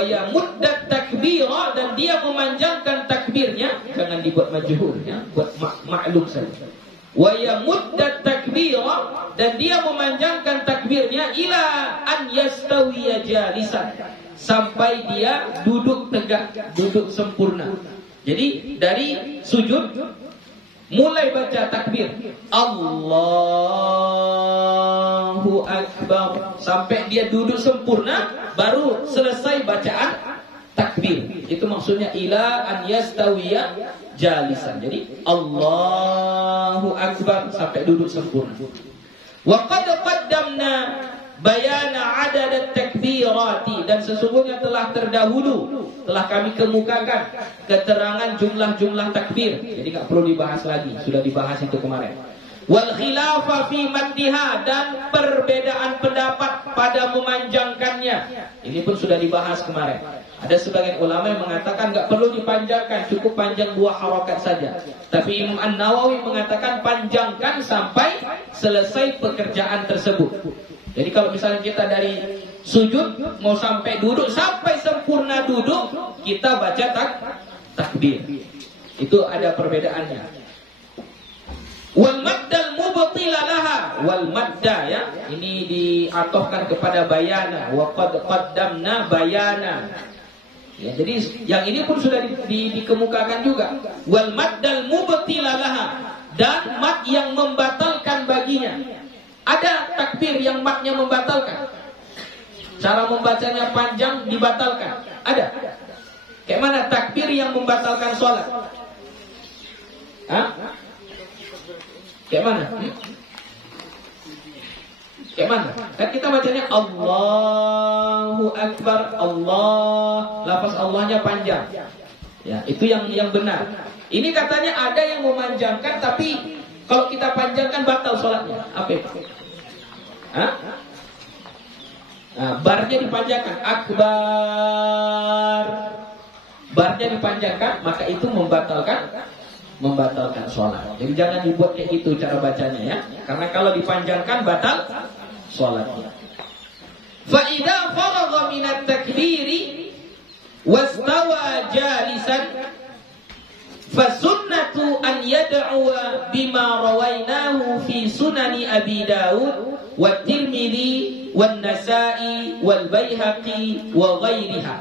yamudda takbira, dan dia memanjangkan takbirnya, jangan dibuat majhul, ya, buat maklum saja. Wa yamudda takbira, dan dia memanjangkan takbirnya ila an yastawiya jalisan, sampai dia duduk tegak, duduk sempurna. Jadi dari sujud mulai baca takbir Allahu Akbar sampai dia duduk sempurna, baru selesai bacaan takbir. Itu maksudnya ila an yastawiya jalisan. Jadi Allahu Akbar sampai duduk sempurna. Wa qad qaddamna bayana adad at-takbirati, dan sesungguhnya telah terdahulu, telah kami kemukakan keterangan jumlah-jumlah takbir. Jadi enggak perlu dibahas lagi, sudah dibahas itu kemarin. Wal khilafa fi maddiha, dan perbedaan pendapat pada memanjangkannya. Ini pun sudah dibahas kemarin. Ada sebagian ulama yang mengatakan enggak perlu dipanjangkan, cukup panjang 2 harakat saja. Tapi Imam An-Nawawi mengatakan panjangkan sampai selesai pekerjaan tersebut. Jadi kalau misalnya kita dari sujud mau sampai duduk, sampai sempurna duduk, kita baca takbir. Itu ada perbedaannya. Wal maddal mubtila laha, wal madda, ya, ini diatofkan kepada bayana, wa qad qaddamna bayana. Ya, jadi yang ini pun sudah dikemukakan juga. Wal maddal mubtila laha, dan mad yang membatalkan baginya. Ada takbir yang matnya membatalkan. Cara membacanya panjang dibatalkan. Ada. Kayak mana takbir yang membatalkan sholat? Hah? Kayak mana? Kayak mana? Kan kita bacanya Allahu Akbar, Allah, lafaz Allahnya panjang. Ya, itu yang benar. Ini katanya ada yang memanjangkan, tapi kalau kita panjangkan batal sholatnya. Apa itu? Hah? Nah, barnya dipanjangkan, Akbar. barnya dipanjangkan, maka itu membatalkan sholat. Jadi jangan dibuat kayak gitu cara bacanya ya. Karena kalau dipanjangkan batal sholatnya. Fa idza faragha min at-takbiri wastawa jalisan fasunnatu an yad'u bima rawainahu fi sunani Abi Dawud wa Tirmidzi wan Nasa'i wal Baihaqi wa ghairiha.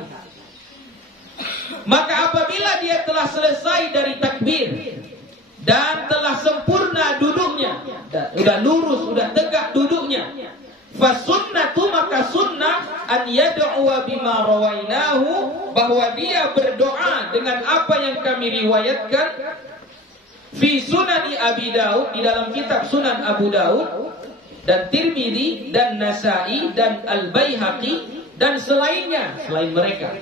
Maka apabila dia telah selesai dari takbir dan telah sempurna duduknya, sudah lurus, sudah tegak duduknya, fasunnatu maka sunnah an yad'u bima rawainahu, bahwa dia berdoa dengan apa yang kami riwayatkan fi sunani Abi Daud, di dalam kitab Sunan Abu Daud dan Tirmidzi dan Nasa'i dan Al-Baihaqi dan selainnya selain mereka.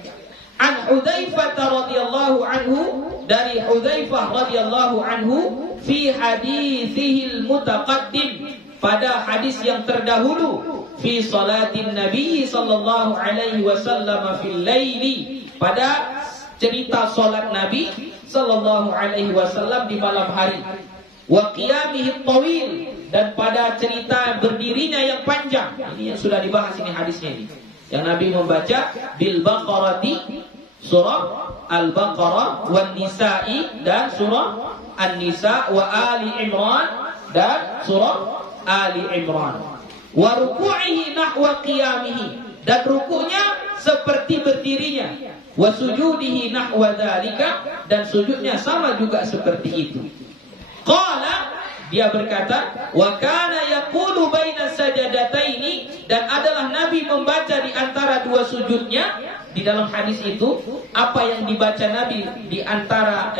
An Hudzaifah radhiyallahu anhu, dari Hudzaifah radhiyallahu anhu fi haditsihil mutaqaddim, pada hadis yang terdahulu, fi salatin Nabi sallallahu alaihi wasallam fil laili, pada cerita salat Nabi sallallahu alaihi wasallam di malam hari, wa qiyamihi tawil, dan pada cerita berdirinya yang panjang. Ini yang sudah dibahas ini hadisnya ini. Yang Nabi membaca bil Baqarati, surah Al-Baqarah, wan Nisa'i, dan surah An-Nisa, wa Ali Imran, dan surah Ali Imran. Wa ruku'ihi nahwa qiyamihi, dan rukuknya seperti berdirinya. Wa sujudihi nahwa dzalika, dan sujudnya sama juga seperti itu. Qala, dia berkata, wa kana yaqulu baina sajadataini, dan adalah Nabi membaca di antara dua sujudnya. Di dalam hadis itu, apa yang dibaca Nabi di antara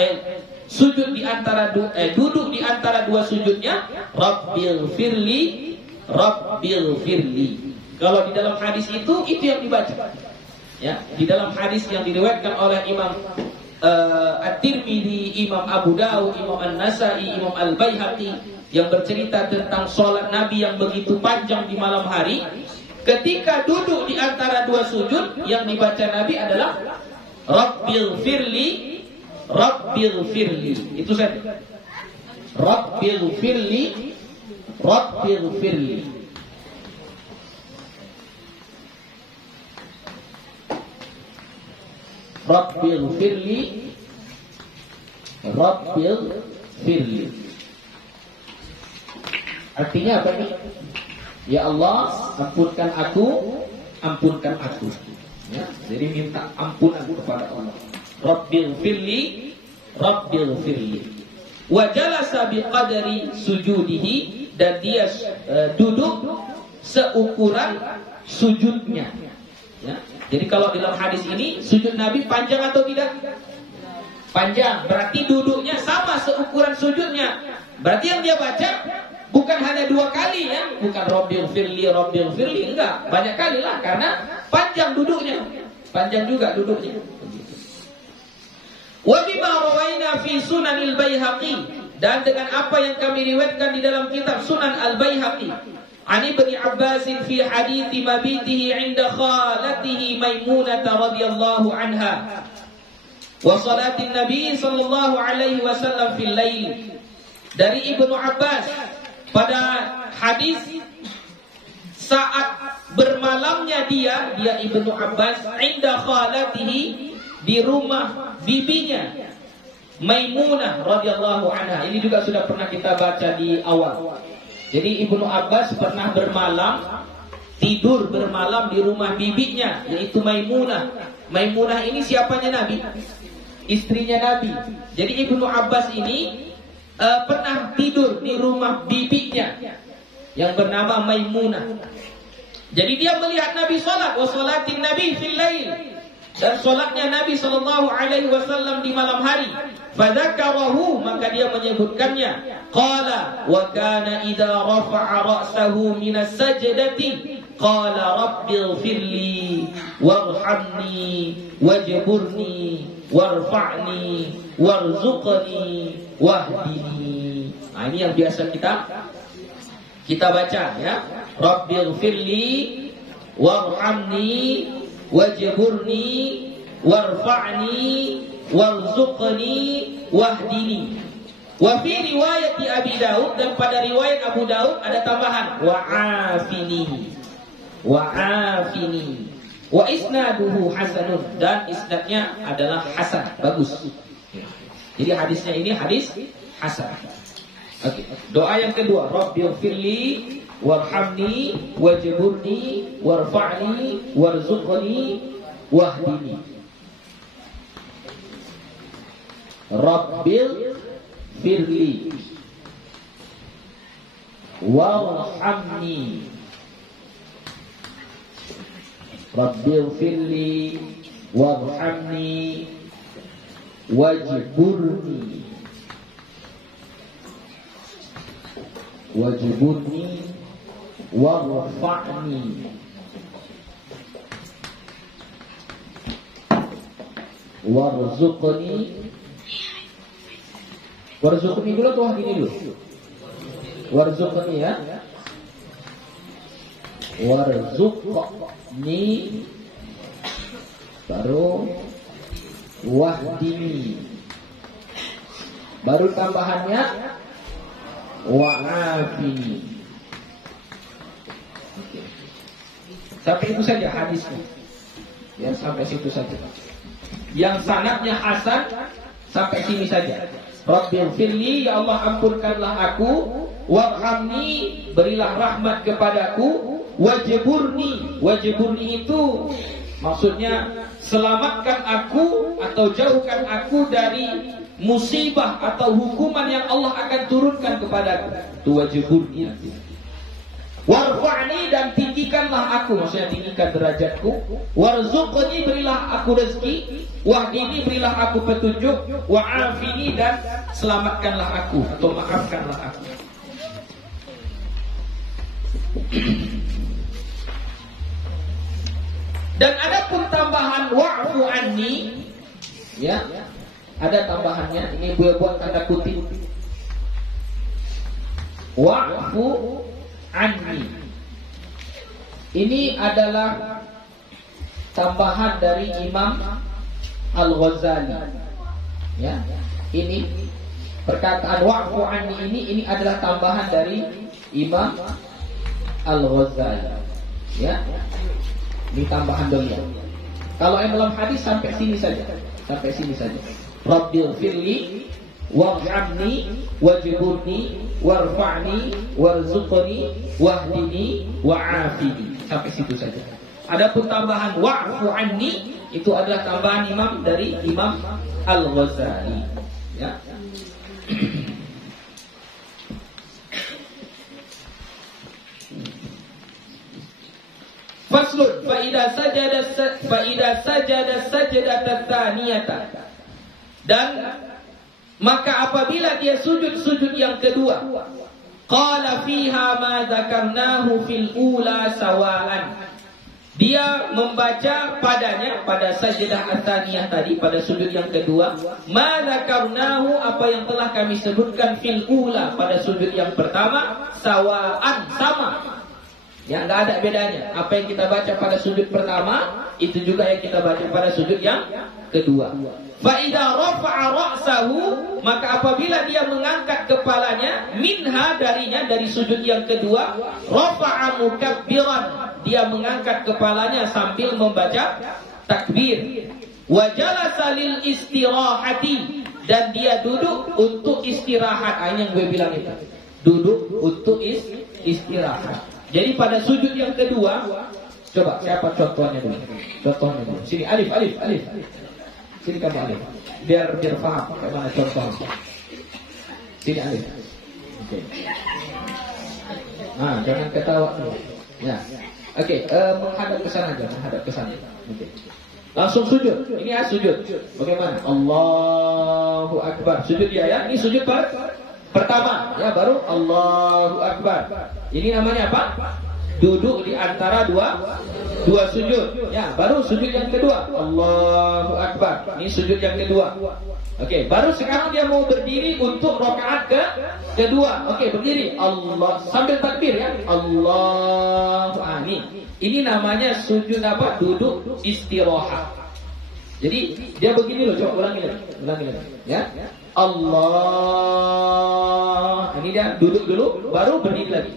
sujud di antara duduk di antara dua sujudnya, Rabbil firli, Rabbil firli. Kalau di dalam hadis itu yang dibaca. Ya, di dalam hadis yang diriwayatkan oleh Imam At-Tirmidzi, Imam Abu Dawud, Imam An-Nasa'i, Imam Al-Baihaqi, yang bercerita tentang sholat Nabi yang begitu panjang di malam hari, ketika duduk di antara dua sujud, yang dibaca Nabi adalah Rabbil firli, Rabbil firli. Itu saja. Rabbil firli, Rabbil firli. Rabbil firli, Rabbil firli. Artinya apa ini? Ya Allah, ampunkan aku, ampunkan aku. Ya, jadi minta ampunan kepada Allah. Rabbil firli, Rabbil firli. Wa jalasa biqadri sujudihi, dan dia duduk seukuran sujudnya. Ya. Jadi kalau dalam hadis ini, sujud Nabi panjang atau tidak? Panjang. Berarti duduknya sama seukuran sujudnya. Berarti yang dia baca bukan hanya dua kali ya, bukan Rabbil firli, Rabbil firli, enggak, banyak kali lah, karena panjang duduknya, panjang juga duduknya. Wa bima rawaina fi Sunanil Baihaqi, dan dengan apa yang kami riwayatkan di dalam kitab Sunan Al-Baihaqi, Ani Ibnu Abbas fi hadits mabitihi 'inda khalatihi Maimunah radhiyallahu anha, wa salatin Nabi sallallahu alaihi wasallam fil lail. Dari Ibnu Abbas pada hadis saat bermalamnya dia Ibnu Abbas, inda khalatihi, di rumah bibinya Maimunah radhiyallahu anha. Ini juga sudah pernah kita baca di awal. Jadi Ibnu Abbas pernah tidur bermalam di rumah bibinya, yaitu Maimunah. Maimunah ini siapanya Nabi? Istrinya Nabi. Jadi Ibnu Abbas ini pernah tidur di rumah bibinya yang bernama Maimunah. Jadi dia melihat Nabi salat, wa salatin Nabi fil lail, dan salatnya Nabi sallallahu alaihi wasallam di malam hari. Fadzakarahu, maka dia menyebutkannya. Qala wa kana idza rafa'a ra'sahu minas sajdati qala rabbil firli warhamni wajburni warfa'ni warzuqni wahdini. Nah, ini yang biasa kita baca ya. Rabbil firli warhamni wajburni warfa'ni warzuqni wahdini. Wa fi riwayat Abi Daud, dan pada riwayat Abu Daud ada tambahan wa'afini. Wa'afini. Wa isnaduhu hasanun, dan isnadnya adalah hasan, bagus. Jadi hadisnya ini hadis hasan. Oke. Doa yang kedua, Rabbighfirli warhamni wajburni warfa'ni warzuqni wahdini. Rabbighfirli warhamni Rabbighfirli warhamni wajburni warfa'ni warzuqni dulu atau wahdini dulu? Warzuqni ya. Warzuqni baru wahdini, baru tambahannya wa'afini. Sampai itu saja hadisnya. Ya, sampai situ saja. Yang sanadnya hasan sampai sini saja. Rabbighfirli, ya Allah ampunkanlah aku, warhamni, berilah rahmat kepadaku, wajburni itu maksudnya selamatkan aku atau jauhkan aku dari musibah atau hukuman yang Allah akan turunkan kepadaku. Itu wajburni. Warfa'ni, dan tinggikanlah aku, maksudnya tinggikan derajatku. Warzuqni, berilah aku rezeki. Wahdini, berilah aku petunjuk. Wa'afini, dan selamatkanlah aku atau maafkanlah aku. Dan ada pun tambahan wa'fu anni, ya, ada tambahannya. Ini gue buat tanda kutip. Wa'fu anni. Ini adalah tambahan dari Imam Al-Ghazali. Ya, ini perkataan wa'fu anni ini adalah tambahan dari Imam Al-Ghazali. Ya. Ini tambahan beliau. Kalau yang dalam hadis sampai sini saja. Sampai sini saja. Rabbighfirli warhamni wajburni warfa'ni warzuqni wahdini wa'afini. Sampai situ saja. Adapun tambahan wa'fu anni itu adalah tambahan imam dari Imam Al-Ghazali. Ya. Faslun fa idza sajada sajdatan tsaniyata. Dan maka apabila dia sujud yang kedua, qala fiha ma dzakarnahu fil ula sawaan. Dia membaca padanya, pada sajdah ats-tsaniyah tadi, pada sujud yang kedua, ma dzakarnahu, apa yang telah kami sebutkan, fil ula, pada sujud yang pertama, sawaan, sama. Ya, nggak ada bedanya. Apa yang kita baca pada sujud pertama, itu juga yang kita baca pada sujud yang kedua. Fa idza rafa'a ra'sahu, maka apabila dia mengangkat kepalanya, minha, darinya, dari sujud yang kedua, rafa'a mukabbiran, dia mengangkat kepalanya sambil membaca takbir. Wa jalasa lil istirahati, dan dia duduk untuk istirahat. Ini yang gue bilang itu. Duduk untuk istirahat. Jadi pada sujud yang kedua, coba siapa contohnya dulu? Contohnya dulu. Sini alif. Sini kamu alif. Biar paham bagaimana contohnya. Sini alif. Oke. Nah, jangan ketawa dulu. Ya. Oke, menghadap ke sana aja, Oke. Langsung sujud. Ini sujud. Bagaimana? Allahu Akbar. Sujud ya. Ini sujud pertama, ya, baru Allahu Akbar. Ini namanya apa? Duduk di antara dua sujud. Ya, baru sujud yang kedua. Allahu Akbar. Ini sujud yang kedua. Oke, baru sekarang dia mau berdiri untuk rakaat kedua. Oke, berdiri. Allah, sambil takbir ya. Allahu Akbar. Ini namanya sujud apa? Duduk istirahat. Jadi dia begini loh, coba ulangi lagi, ya. Allah. Ini dia duduk dulu, baru berdiri lagi.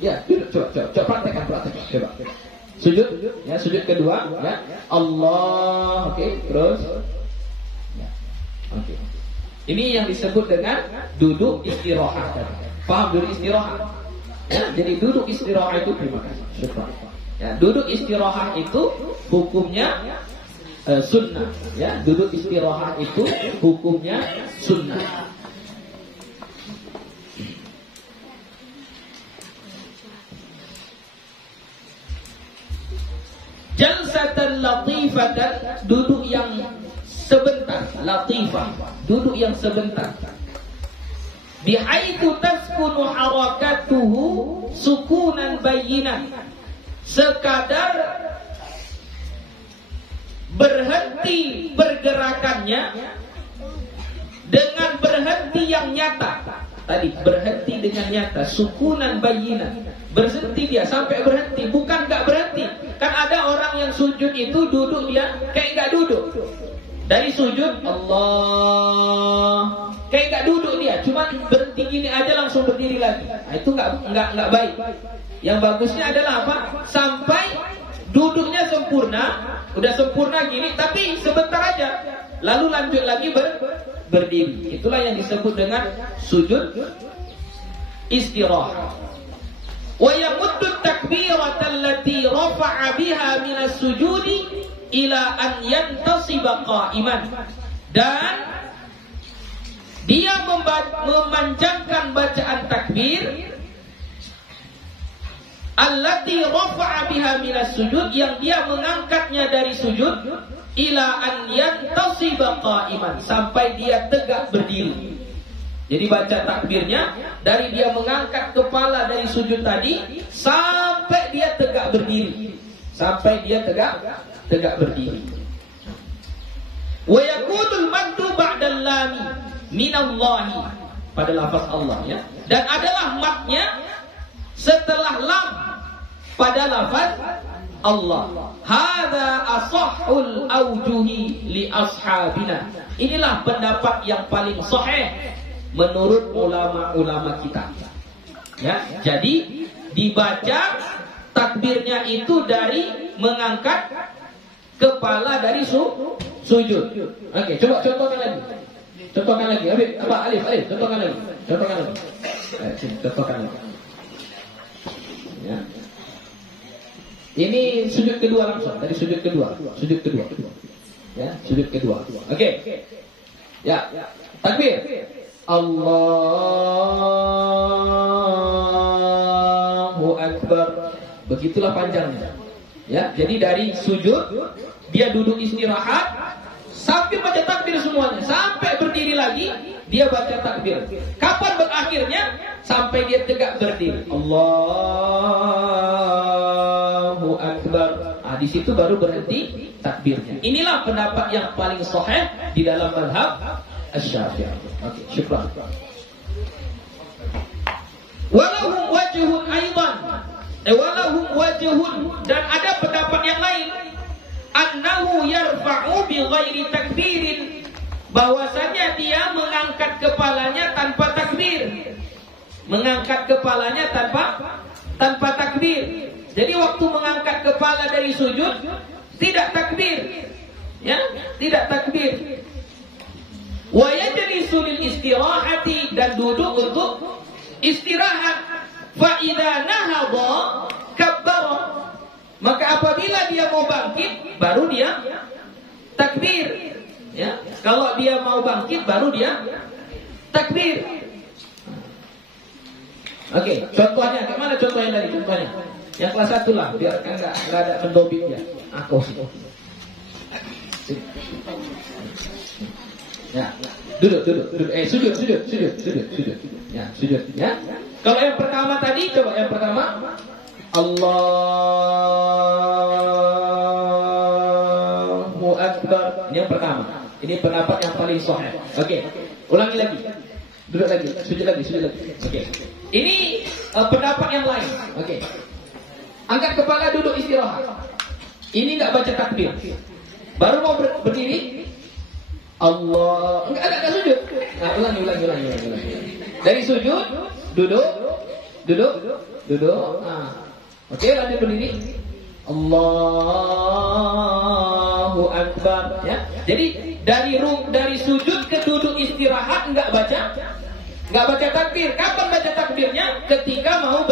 Ya, duduk, coba praktekkan, coba. Sujud, ya, sujud kedua, ya. Allah, oke, terus. Ya, oke. Ini yang disebut dengan duduk istirahat. Paham duduk istirahat? Ya, jadi duduk istirahat itu, terima kasih. Syukran. Ya, duduk istirahat itu hukumnya sunnah, ya. Duduk istirahat itu hukumnya sunnah. Jalsatan latifatan, duduk yang sebentar, latifah, duduk yang sebentar. Bihaitsu taskunu harakatuhu sukunan bayyinan, sekadar berhenti pergerakannya dengan berhenti yang nyata. Tadi berhenti dengan nyata, sukunan bayyinan. Berhenti dia sampai berhenti, bukan enggak berhenti. Kan ada orang yang sujud itu duduk dia kayak enggak duduk. Dari sujud Allah, kayak enggak duduk dia, cuma berhenti gini aja langsung berdiri lagi. Nah, itu enggak baik. Yang bagusnya adalah apa? Sampai duduknya sempurna, udah sempurna gini, tapi sebentar aja, lalu lanjut lagi berdiri. Itulah yang disebut dengan sujud istirahat. Wa yamuddu takbirata allati rafa'a biha min as-sujudi ila an yantasiba qa'iman. Dan dia memanjangkan bacaan takbir allati rafa'a biha min as-sujud, yang dia mengangkatnya dari sujud, ila an yantasiba qa'iman, sampai dia tegak berdiri. Jadi baca takbirnya dari dia mengangkat kepala dari sujud tadi sampai dia tegak berdiri. Sampai dia tegak berdiri. Wa yakunul maddu ba'dal lami minallahi, pada lafaz Allah, ya. Dan adalah matnya setelah lam pada lafaz Allah. Hadza ashahul aujuhi li ashabina. Inilah pendapat yang paling sahih menurut ulama-ulama kita. Ya, jadi dibaca takbirnya itu dari mengangkat kepala dari sujud. Oke, coba contohkan lagi. Alif, contohkan lagi. Contohkan lagi. Ya. Ini sujud kedua langsung, dari sujud kedua. Ya, sujud kedua. Oke. Ya, takbir. Allahu Akbar. Begitulah panjangnya. Ya, jadi dari sujud dia duduk istirahat sampai baca takbir semuanya, sampai berdiri lagi dia baca takbir. Kapan berakhirnya? Sampai dia tegak berdiri. Allahu Akbar. Nah, di situ baru berhenti takbirnya. Inilah pendapat yang paling sahih di dalam mazhab Asy-Syafi'i. Oke, syukran. Walahum wajhun aidan. Walahum wajhun, dan ada pendapat yang lain. Annahu yarfa'u bi ghairi takbirin. Bahwasanya dia mengangkat kepalanya tanpa takbir. Mengangkat kepalanya tanpa takbir. Jadi waktu mengangkat kepala dari sujud tidak takbir. Ya, tidak takbir. Wa yajlisu lil istirahati, dan duduk untuk istirahat. Fa idza nahadha kabbara, maka apabila dia mau bangkit baru dia takbir. Ya, kalau dia mau bangkit baru dia takbir. Oke, contohnya kemana contohnya tadi? Contohnya yang kelas 1 lah, biar kan nggak ada pendobitnya. Aku. Ya, duduk. Sujud. Ya, sujud. Ya. Kalau yang pertama tadi, coba yang pertama, Allahu Akbar. Ini yang pertama. Ini pendapat yang paling sahih. Oke, ulangi lagi. Duduk lagi, sujud lagi. Oke. Ini pendapat yang lain. Oke. Angkat kepala, duduk istirahat. Ini enggak baca takbir. Baru mau berdiri, Allah, enggak sujud. Nah, ulangi. Dari sujud, duduk. Nah. Oke, lanjut berdiri. Allahu Akbar. Ya. Jadi dari sujud ke duduk istirahat enggak baca takbir. Kapan baca takbirnya? Ketika mau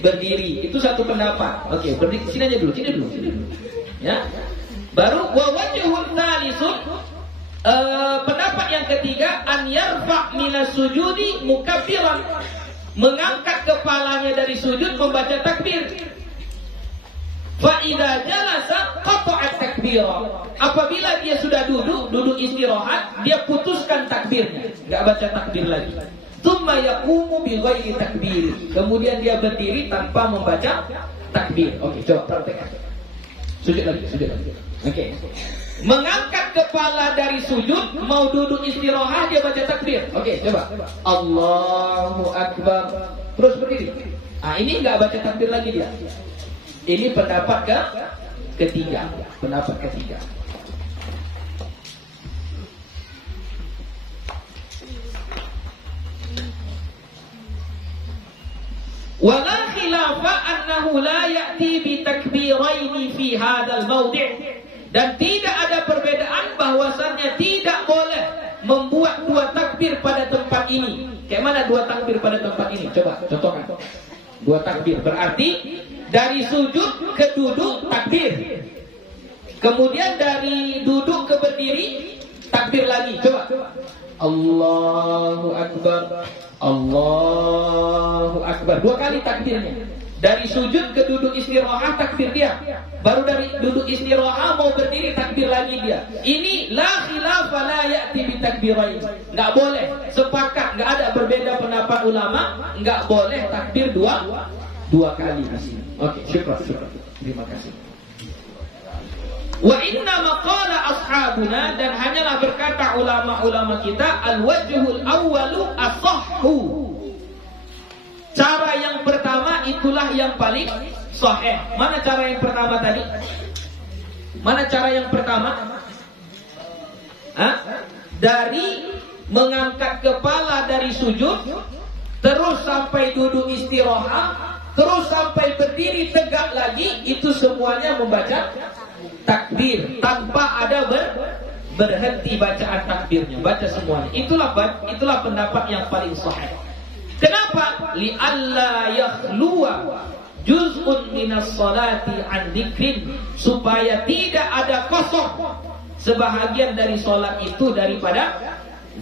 berdiri. Itu satu pendapat. Oke, berdiri sini aja dulu. Ya. Baru wa wajhul tsalisun, pendapat yang ketiga, an yarfa' minas sujudi mukabbiran, mengangkat kepalanya dari sujud membaca takbir. Fa idza jalasa qata'a takbira, apabila dia sudah duduk istirahat, dia putuskan takbirnya, enggak baca takbir lagi. Tsumma yaqumu bi ghairi takbir, kemudian dia berdiri tanpa membaca takbir. Oke, coba praktekkan. Sujud lagi. Oke. Mengangkat kepala dari sujud, mau duduk istirahat, dia baca takbir. Oke, coba. Allahu Akbar. Terus berdiri. Ah, ini enggak baca takbir lagi dia. Ini pendapat ketiga. Wala khilafa annahu la ya'ti bi takbiraini fi hadzal mawdi', dan tidak ada perbedaan bahwasannya tidak boleh membuat dua takbir pada tempat ini. Kayak mana dua takbir pada tempat ini? Coba contohkan. Dua takbir berarti dari sujud ke duduk takbir. Kemudian dari duduk ke berdiri takbir lagi. Coba. Allahu Akbar. Allahu Akbar. Dua kali takbirnya. Dari sujud ke duduk istirahat takbir dia. Baru dari duduk istirahat mau berdiri takbir lagi dia. Ini la khilafa la ya'ti bi takbirain. Enggak boleh. Sepakat, enggak ada berbeda pendapat ulama, enggak boleh takbir dua kali di sini. Oke, syukur. Terima kasih. Wa inna maqala ashabuna, dan hanyalah berkata ulama-ulama kita, al-wajhul awwalu as-sahhu. Cara yang pertama itulah yang paling sahih. Mana cara yang pertama tadi? Mana cara yang pertama? Dari mengangkat kepala dari sujud, terus sampai duduk istirahat, terus sampai berdiri tegak lagi, itu semuanya membaca takbir tanpa ada berhenti bacaan takbirnya, baca semuanya. Itulah pendapat yang paling sahih. Kenapa? Li'alla yakhluwa juz'un minas salati an dzikrin, supaya tidak ada kosong sebahagian dari salat itu daripada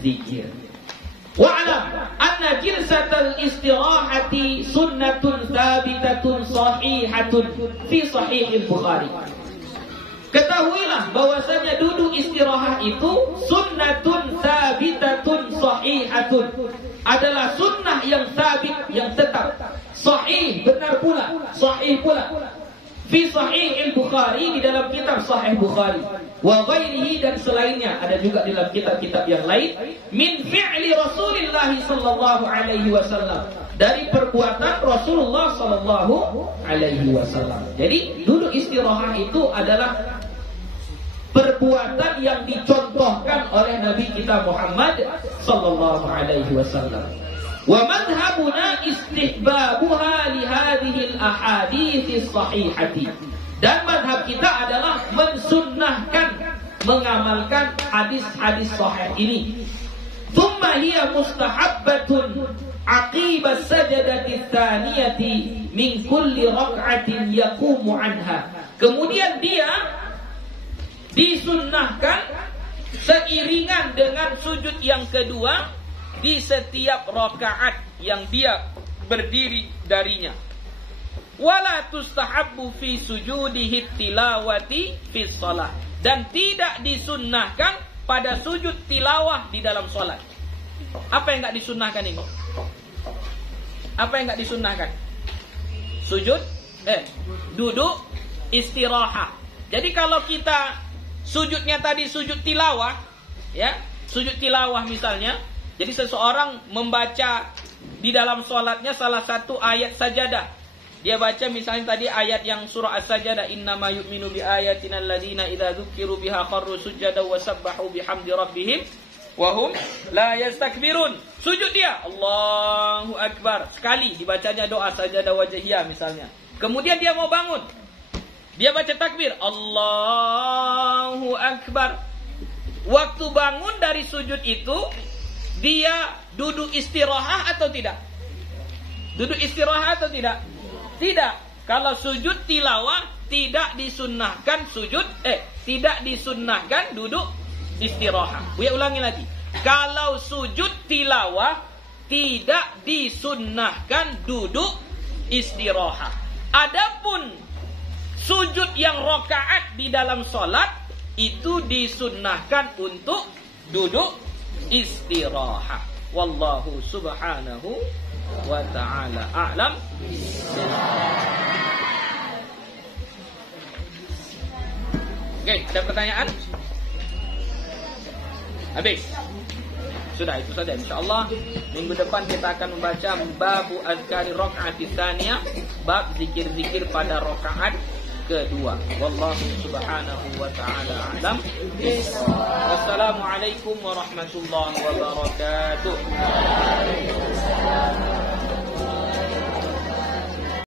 zikir. Wa'lam anna jilsatal istirahati sunnatun thabitatun sahihatun fi sahihil Bukhari. Ketahuilah bahwasanya duduk istirahat itu sunnatun thabitatun sahihatun, adalah sunnah yang sabit, yang tetap, sahih, benar pula, sahih pula. Fi sahih al-Bukhari, di dalam kitab Sahih Bukhari, wa ghairihi, dan selainnya, ada juga dalam kitab-kitab yang lain, min fi'li Rasulillah sallallahu alaihi wasallam, dari perbuatan Rasulullah sallallahu alaihi wasallam. Jadi duduk istirahat itu adalah perbuatan yang dicontohkan oleh Nabi kita Muhammad sallallahu alaihi wasallam. Wa madhhabuna istihbabuha li hadhihi al-ahadits as-sahihati. Dan madhab kita adalah mensunnahkan, mengamalkan hadis-hadis sahih ini. Thumma hiya mustahabbatun aqiba as-sajdati ats-tsaniyati min kulli rak'atin yaqumu anha. Kemudian dia disunnahkan seiringan dengan sujud yang kedua di setiap rakaat yang dia berdiri darinya. Wala tustahabbu fi sujudihi tilawati fi shalah, dan tidak disunnahkan pada sujud tilawah di dalam salat. Apa yang enggak disunnahkan ini? Apa yang enggak disunnahkan? Duduk istirahat. Jadi kalau kita sujudnya tadi sujud tilawah, ya, sujud tilawah misalnya. Jadi seseorang membaca di dalam sholatnya salah satu ayat sajadah. Dia baca misalnya tadi ayat yang surah As-Sajdah, innama yu'minu bi ayatina alladziina idza dzukiru biha kharru sujada wa sabbahu bihamdi rabbihim wa hum la yastakbirun. Sujud dia, Allahu Akbar. Sekali dibacanya doa sajadah wajhiyah misalnya. Kemudian dia mau bangun. Dia baca takbir, Allahu Akbar. Waktu bangun dari sujud itu, dia duduk istirahat atau tidak? Duduk istirahat atau tidak? Tidak. Kalau sujud tilawah tidak disunnahkan tidak disunnahkan duduk istirahat. Buya ulangi lagi. Kalau sujud tilawah tidak disunnahkan duduk istirahat. Adapun sujud yang rakaat di dalam salat itu disunnahkan untuk duduk istirahat. Wallahu subhanahu wa ta'ala a'lam. Oke, ada pertanyaan? Habis. Sudah, itu saja insyaallah. Minggu depan kita akan membaca babu azkari rakaat tsaniyah, bab zikir-zikir pada rakaat kedua. Wallahu subhanahu wa ta'ala a'lam. Wassalamualaikum warahmatullahi wabarakatuh.